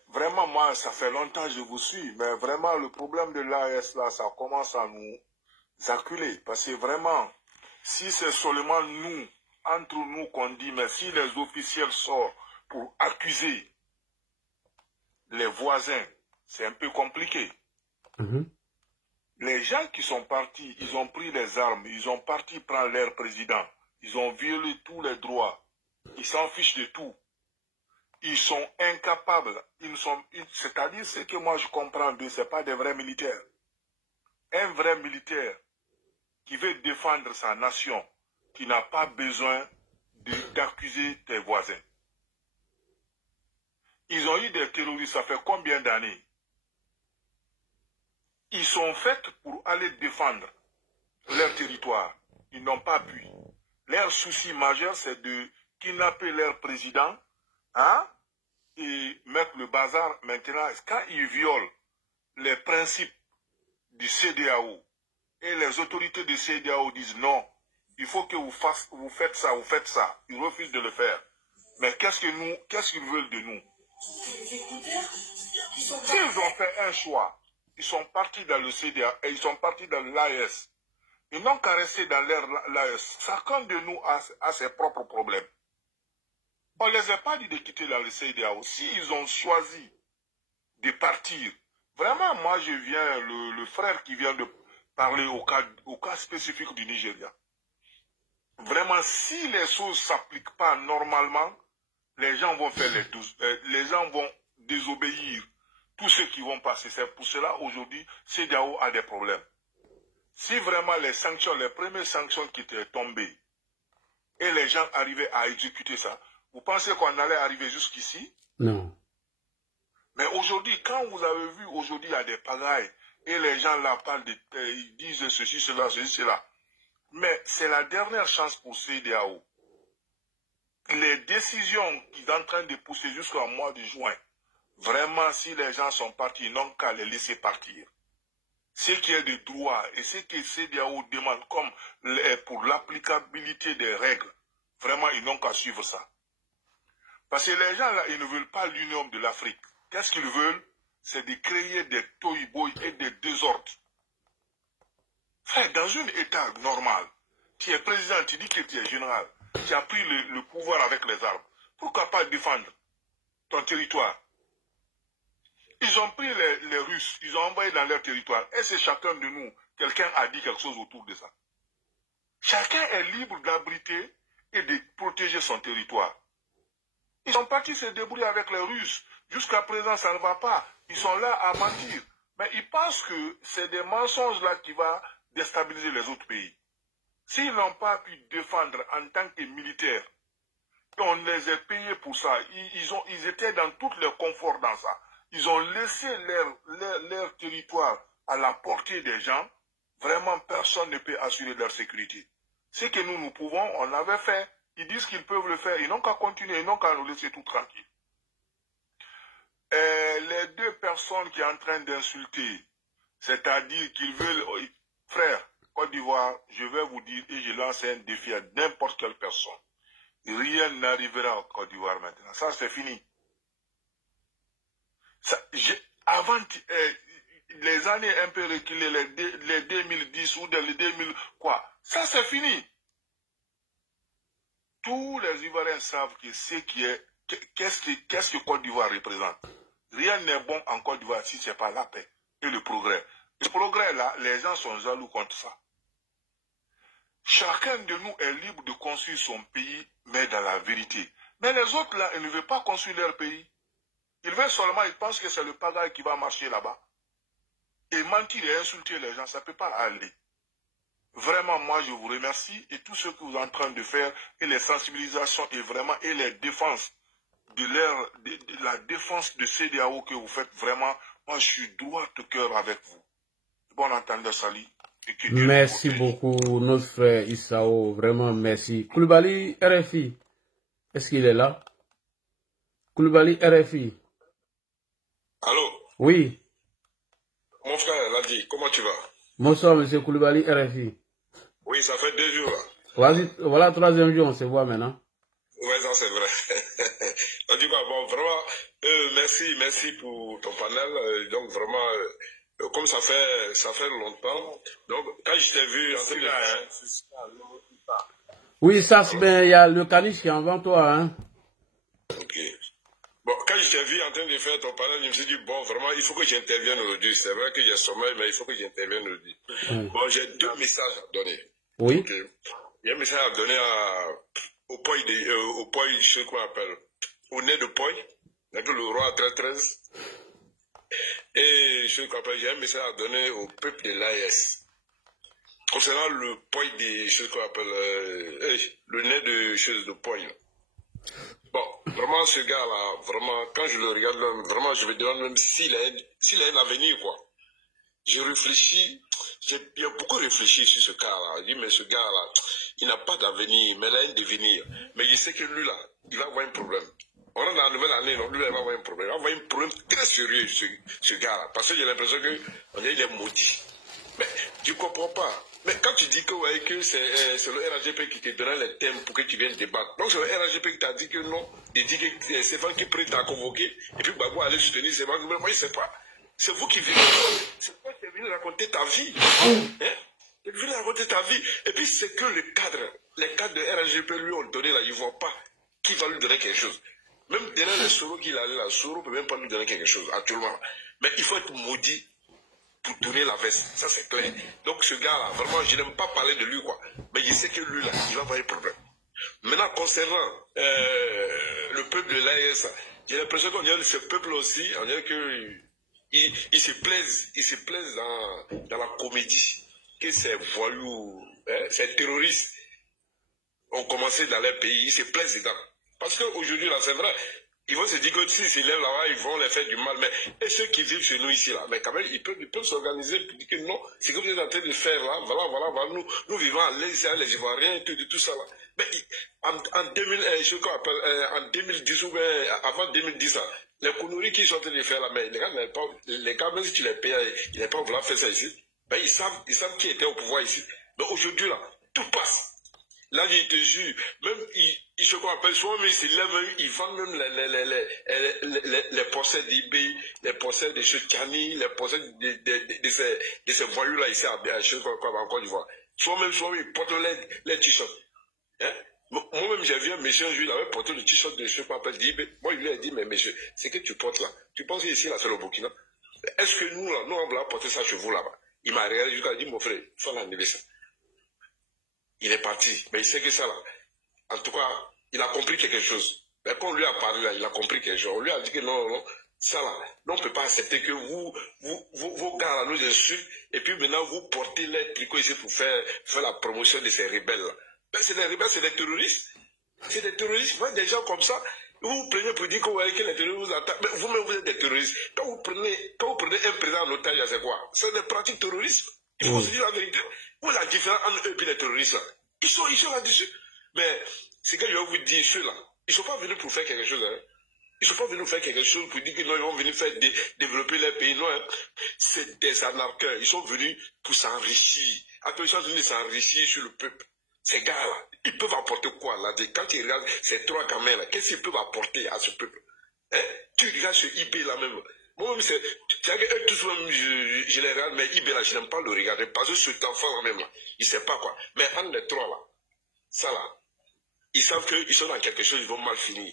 Vraiment, moi, ça fait longtemps que je vous suis, mais vraiment, le problème de l'AS, là, ça commence à nous acculer. Parce que vraiment, si c'est seulement nous, entre nous, qu'on dit, mais si les officiels sortent pour accuser les voisins, c'est un peu compliqué. Les gens qui sont partis, ils ont pris les armes, ils ont parti prendre leur président. Ils ont violé tous les droits. Ils s'en fichent de tout. Ils sont incapables. C'est-à-dire ce que moi je comprends d'eux, ce n'est pas des vrais militaires. Un vrai militaire qui veut défendre sa nation, qui n'a pas besoin d'accuser tes voisins. Ils ont eu des terroristes, ça fait combien d'années? Ils sont faits pour aller défendre leur territoire. Ils n'ont pas pu. Leur souci majeur, c'est de kidnapper leur président, hein, et mettre le bazar. Maintenant, quand ils violent les principes du CEDEAO, et les autorités du CEDEAO disent non, il faut que vous faites ça. Ils refusent de le faire. Mais qu'est-ce qu'ils veulent de nous? S'ils ont fait un choix, ils sont partis dans le CDA et ils sont partis dans l'AES. Ils n'ont qu'à rester dans l'AES. Chacun de nous a ses propres problèmes. On ne les a pas dit de quitter la CEDEAO. S'ils ont choisi de partir, vraiment, moi, je viens, le frère qui vient de parler au cas spécifique du Nigeria. Vraiment, si les choses ne s'appliquent pas normalement, les gens vont faire les gens vont désobéir. Tous ceux qui vont passer. C'est pour cela, aujourd'hui, CEDEAO a des problèmes. Si vraiment les sanctions, les premières sanctions qui étaient tombées, et les gens arrivaient à exécuter ça, vous pensez qu'on allait arriver jusqu'ici? Non. Mais aujourd'hui, quand vous avez vu, aujourd'hui, il y a des pagailles, et les gens là parlent, ils disent ceci, cela. Mais c'est la dernière chance pour CEDEAO. Les décisions qu'ils sont en train de pousser jusqu'au mois de juin, vraiment, si les gens sont partis, ils n'ont qu'à les laisser partir. Ce qui est de droit et ce que CEDEAO demande comme pour l'applicabilité des règles, vraiment, ils n'ont qu'à suivre ça. Parce que les gens là, ils ne veulent pas l'union de l'Afrique. Qu'est-ce qu'ils veulent? C'est de créer des toy-boys et des désordres. Frère, dans un état normal, tu es président, tu dis que tu es général, tu as pris le pouvoir avec les armes. Pourquoi pas défendre ton territoire? Ils ont pris les Russes, ils ont envoyé dans leur territoire. Et c'est chacun de nous, quelqu'un a dit quelque chose autour de ça. Chacun est libre d'abriter et de protéger son territoire. Ils sont partis se débrouiller avec les Russes. Jusqu'à présent, ça ne va pas. Ils sont là à mentir. Mais ils pensent que c'est des mensonges là qui vont déstabiliser les autres pays. S'ils n'ont pas pu défendre en tant que militaires, et on les a payés pour ça, ils étaient dans tout le confort dans ça. Ils ont laissé leur territoire à la portée des gens. Vraiment, personne ne peut assurer leur sécurité. Ce que nous pouvons, on l'avait fait. Ils disent qu'ils peuvent le faire. Ils n'ont qu'à continuer, ils n'ont qu'à nous laisser tout tranquille. Les deux personnes qui sont en train d'insulter, c'est-à-dire qu'ils veulent... Frère, Côte d'Ivoire, je vais vous dire, et je lance un défi à n'importe quelle personne. Rien n'arrivera en Côte d'Ivoire maintenant. Ça, c'est fini. Ça, avant les années un peu reculées, les 2010 ou les 2000, quoi, ça c'est fini. Tous les Ivoiriens savent que qu'est-ce que Côte d'Ivoire représente. Rien n'est bon en Côte d'Ivoire si ce n'est pas la paix et le progrès. Le progrès là, les gens sont jaloux contre ça. Chacun de nous est libre de construire son pays, mais dans la vérité. Mais les autres là, ils ne veulent pas construire leur pays. Ils veulent seulement, ils pensent que c'est le pagaille qui va marcher là-bas. Et mentir et insulter les gens, ça ne peut pas aller. Vraiment, moi, je vous remercie et tout ce que vous êtes en train de faire et les sensibilisations et vraiment et les défenses de la défense de CEDEAO que vous faites, vraiment, moi, je suis droit de cœur avec vous. Bon entendeur, salut. Merci beaucoup, notre frère Issao, vraiment merci. Koulibaly, RFI, est-ce qu'il est là? Koulibaly, RFI. Allô? Oui. Mon frère, Ladi, comment tu vas? Bonsoir, monsieur Koulibaly, RFI. Oui, ça fait 2 jours. Voilà, 3e jour, on se voit maintenant. Oui, ça c'est vrai. On dit quoi, bon, vraiment, merci pour ton panel. Donc vraiment, comme ça fait longtemps. Donc, quand je t'ai vu en train de faire... Oui, ça, ben, il y a le caniche qui est avant toi, hein. Ok. Bon, quand je t'ai vu en train de faire ton panel, je me suis dit, bon, vraiment, il faut que j'intervienne aujourd'hui. C'est vrai que j'ai sommeil, mais il faut que j'intervienne aujourd'hui. Bon, j'ai 2 messages à donner. Oui. Okay. Il y a un message à donner au poil, je sais quoi on appelle, au nez de poil, donc le roi 13. Et je sais quoi appelle, j'ai un message à donner au peuple de l'AES. Concernant le poil je sais quoi appelle, le nez de choses de poil. Bon, vraiment, ce gars-là, vraiment, quand je le regarde, vraiment, je me demande même s'il a un avenir, quoi. J'ai réfléchi, j'ai beaucoup réfléchi sur ce cas-là. Je dis, mais ce gars-là, il n'a pas d'avenir, mais il a un devenir. Mais je sais que lui, là, il va avoir un problème. On est dans la nouvelle année, donc lui, il va avoir un problème. Il va avoir un problème très sérieux, ce gars-là. Parce que j'ai l'impression qu'il est maudit. Mais tu ne comprends pas. Mais quand tu dis que c'est le RAGP qui te donne les thèmes pour que tu viennes débattre, donc c'est le RAGP qui t'a dit que non, il dit que Stéphane qui est prêt à convoquer, et puis Gbagbo allait soutenir Stéphane, moi je ne sais pas. C'est vous qui venez, c'est toi qui es venu raconter ta vie. Hein? Tu es venu raconter ta vie. Et puis c'est que les cadres de RAGP lui ont donné là, ils ne voient pas qui va lui donner quelque chose. Même derrière le Soro qu'il a là, Soro ne peut même pas lui donner quelque chose actuellement. Mais il faut être maudit pour tourner la veste, ça c'est clair. Donc ce gars-là, vraiment, je n'aime pas parler de lui, quoi. Mais je sais que lui, là, il va avoir un problème. Maintenant, concernant le peuple de l'AES, j'ai l'impression qu'on dirait ce peuple aussi, on dirait qu'il se plaise dans la comédie, que ces voyous, ces terroristes ont commencé dans leur pays, ils se plaisent dedans. Parce qu'aujourd'hui, là, c'est vrai, ils vont se dire que s'ils s'élèvent là-bas, ils vont les faire du mal. Mais et ceux qui vivent chez nous ici, là, mais quand même, ils peuvent s'organiser pour dire que non, c'est que vous êtes en train de faire là, voilà, nous vivons à l'aise, les Ivoiriens, tout ça là. Mais en 2010 ou bien avant 2010, là, les conneries qu'ils sont en train de faire là, mais les gars, même si tu les payes, ils n'avaient pas vouloir faire ça ici. Ben, ils savent qui était au pouvoir ici. Mais aujourd'hui, là, tout passe. Là, je te jure, même ils se rappellent, soit même ils se lèvent, ils vendent même les possèdes d'eBay, les possèdes de chez Cani, les possèdes de ces voyous-là ici à Côte d'Ivoire. Soit même ils portent les t-shirts. Hein? Moi-même, j'ai vu un monsieur un jour, il avait porté le t-shirt de ce qu'on appelle d'eBay. Moi, il lui a dit, mais monsieur, c'est que tu portes là. Tu penses ici, là, c'est le Burkina. Est-ce que nous, là, nous, on va porter ça chez vous là-bas? Il m'a regardé jusqu'à dire, mon frère, faut l'anniversaire. Il est parti, mais il sait que ça là, en tout cas, il a compris quelque chose. Mais quand on lui a parlé là, il a compris quelque chose. On lui a dit que non, ça là, on ne peut pas accepter que vos gars là nous insultent, et puis maintenant vous portez les tricots ici pour faire la promotion de ces rebelles là. Ben, c'est des rebelles, c'est des terroristes. C'est des terroristes, vous voyez des gens comme ça, vous prenez pour dire que les terroristes vous attaquent, mais vous-même vous êtes des terroristes. Quand vous prenez un président en otage, c'est quoi? C'est des pratiques terroristes. Il faut se dire la vérité. Où est la différence entre eux et les terroristes là? Ils sont là-dessus. Mais c'est que je vais vous dire, ceux-là, ils ne sont pas venus pour faire quelque chose. Hein. Ils ne sont pas venus faire quelque chose pour dire que non, ils vont venir faire développer leur pays. Non, hein. C'est des anarcheurs. Ils sont venus pour s'enrichir. Attends, ils sont venus s'enrichir sur le peuple. Ces gars-là, ils peuvent apporter quoi là? Quand ils regardent ces trois gamins-là, qu'est-ce qu'ils peuvent apporter à ce peuple? Hein? Tu regardes ce IB là même. Moi-même, c'est eux tous même, je les regarde, mais IB là, je n'aime pas le regarder. Parce que cet enfant-là même, là, il ne sait pas quoi. Mais entre les trois là, ça là, ils savent qu'ils sont dans quelque chose, ils vont mal finir.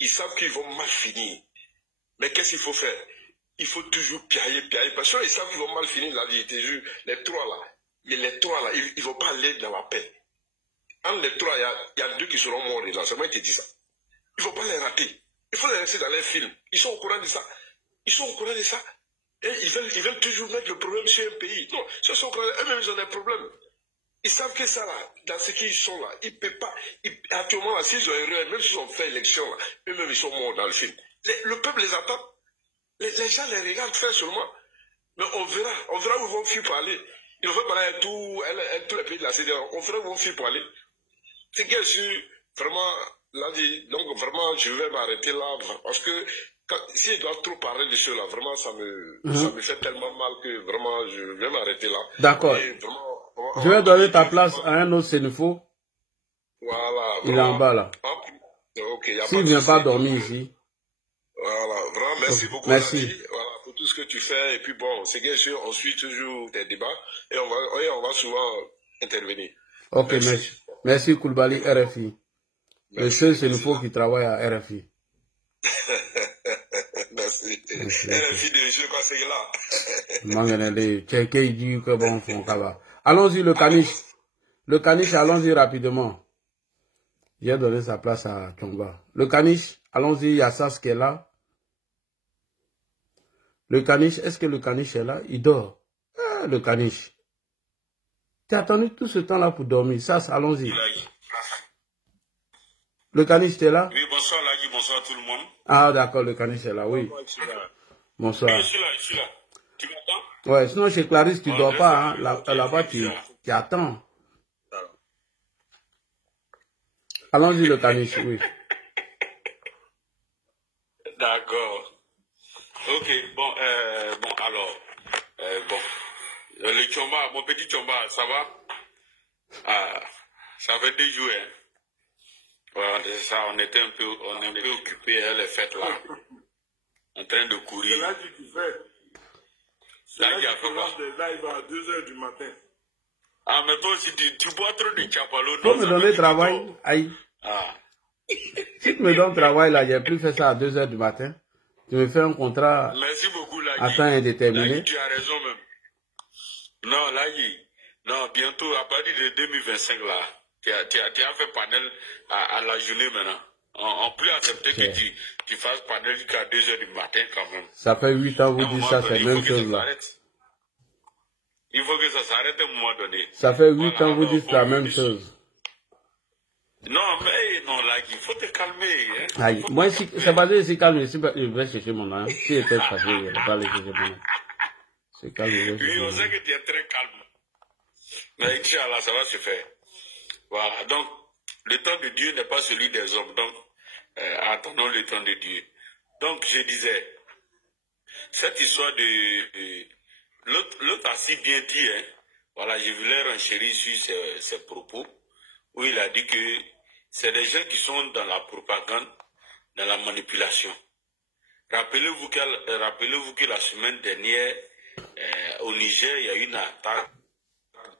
Ils savent qu'ils vont mal finir. Mais qu'est-ce qu'il faut faire? Il faut toujours piailler. Parce qu'ils savent qu'ils vont mal finir la vie. Les trois là, ils ne vont pas aller dans la paix. Entre les trois, il y a deux qui seront morts là. C'est moi qui te dis ça. Il ne faut pas les rater. Il faut les laisser dans les films. Ils sont au courant de ça. Ils sont au courant de ça. Et ils veulent toujours mettre le problème sur un pays. Non, ils sont au courant. Eux-mêmes, ils ont des problèmes. Ils savent que ça, là, dans ce qu'ils sont là, ils ne peuvent pas. Actuellement, là, s'ils ont erreur, même s'ils ont fait élection, là, eux-mêmes, ils sont morts dans le film. Le peuple les attend. Les gens les regardent faire seulement. Mais on verra où ils vont finir par aller. Ils vont parler à tous les pays de la CDA. On verra où ils vont finir par aller. C'est que je suis vraiment là, donc vraiment, je vais m'arrêter là, parce que si je dois trop parler de cela, vraiment, ça me fait tellement mal que vraiment, je vais m'arrêter là. D'accord. Je vais donner ta place à un autre Sénéfo. Voilà. Il est en bas là. Okay, s'il ne vient pas dormir ici. Voilà, vraiment, merci beaucoup. Merci. Voilà, pour tout ce que tu fais. Et puis bon, c'est bien sûr, on suit toujours tes débats et on va souvent intervenir. Ok, merci Koulibaly, RFI. Le seul Sénéfo qui travaille à RFI. Merci. RFI de jeu quand c'est là. Allons-y, le caniche. Le caniche, allons-y rapidement. J'ai donné sa place à Chomba. Le caniche, allons-y, il y a Sas qui est là. Le caniche, est-ce que le caniche est là? Il dort. Ah, le caniche. Tu as attendu tout ce temps-là pour dormir. Sas, allons-y. Le caniche, t'es là? Oui, bonsoir Lagui, bonsoir tout le monde. Ah, d'accord, le caniche est là, oui. Bonsoir. Oui, je suis là. Tu m'entends? Ouais, sinon chez Clarisse, tu ne dors pas. Hein. Là-bas, tu attends. Allons-y, le caniche, oui. D'accord. Ok, bon, alors, le Chomba, mon petit Chomba, ça va? Ah, ça fait 2 jours, hein. Ouais, ça, on est un peu occupé, hein, les fêtes là. En train de courir. C'est là que tu fais. C'est là que tu lances des lives à 2 h du matin. Ah, mais toi aussi, tu bois trop de chapalo. Faut me donner travail. Aïe. Ah. Si tu me donnes travail là, j'ai plus fait ça à 2 h du matin. Tu me fais un contrat. Merci beaucoup, Lagui. À temps indéterminé. Lagui, tu as raison même. Non, Lagui. Non, bientôt, à partir de 2025 là, tu as fait panel à la journée maintenant. On peut accepter que tu fasses panel jusqu'à 2 h du matin quand même. Ça fait 8 ans, vous dites ça, c'est la même chose là. Il faut que ça s'arrête à un moment donné. Ça fait 8 ans, vous dites la même chose. Non, mais non, là, il faut te calmer. Hein. Aïe, moi, c'est pas si calme, si je vais chercher mon nom. Si j'étais fâché, je ne vais pas aller chercher mon nom. C'est calme. Oui, on sait que tu es très calme. Mais Inch'Allah, ça va se faire. Voilà, donc, le temps de Dieu n'est pas celui des hommes. Donc, attendons le temps de Dieu. Donc, je disais, cette histoire de l'autre a si bien dit, hein, voilà, je voulais renchérir sur ses propos, où il a dit que c'est des gens qui sont dans la propagande, dans la manipulation. Rappelez-vous que la semaine dernière, au Niger, il y a eu une attaque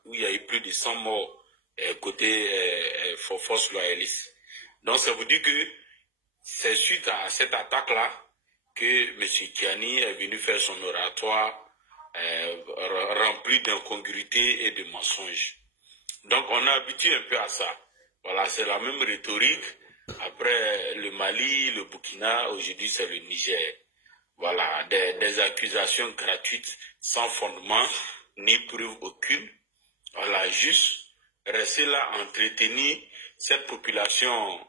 où il y a eu plus de 100 morts côté force loyaliste. Donc ça veut dire que c'est suite à cette attaque-là que M. Tiani est venu faire son oratoire rempli d'incongruités et de mensonges. Donc on a habitué un peu à ça. Voilà, c'est la même rhétorique. Après le Mali, le Burkina, aujourd'hui c'est le Niger. Voilà, des accusations gratuites, sans fondement, ni preuve aucune. Voilà, juste rester là, entretenir cette population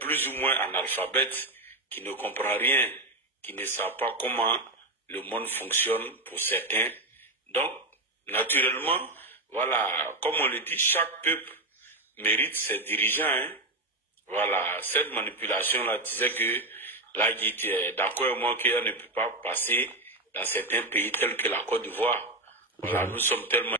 plus ou moins analphabète, qui ne comprend rien, qui ne sait pas comment le monde fonctionne pour certains. Donc, naturellement, voilà, comme on le dit, chaque peuple mérite ses dirigeants. Hein. Voilà, cette manipulation-là disait que là, il était d'accord avec moi qu'elle ne peut pas passer dans certains pays tels que la Côte d'Ivoire. Voilà, nous sommes tellement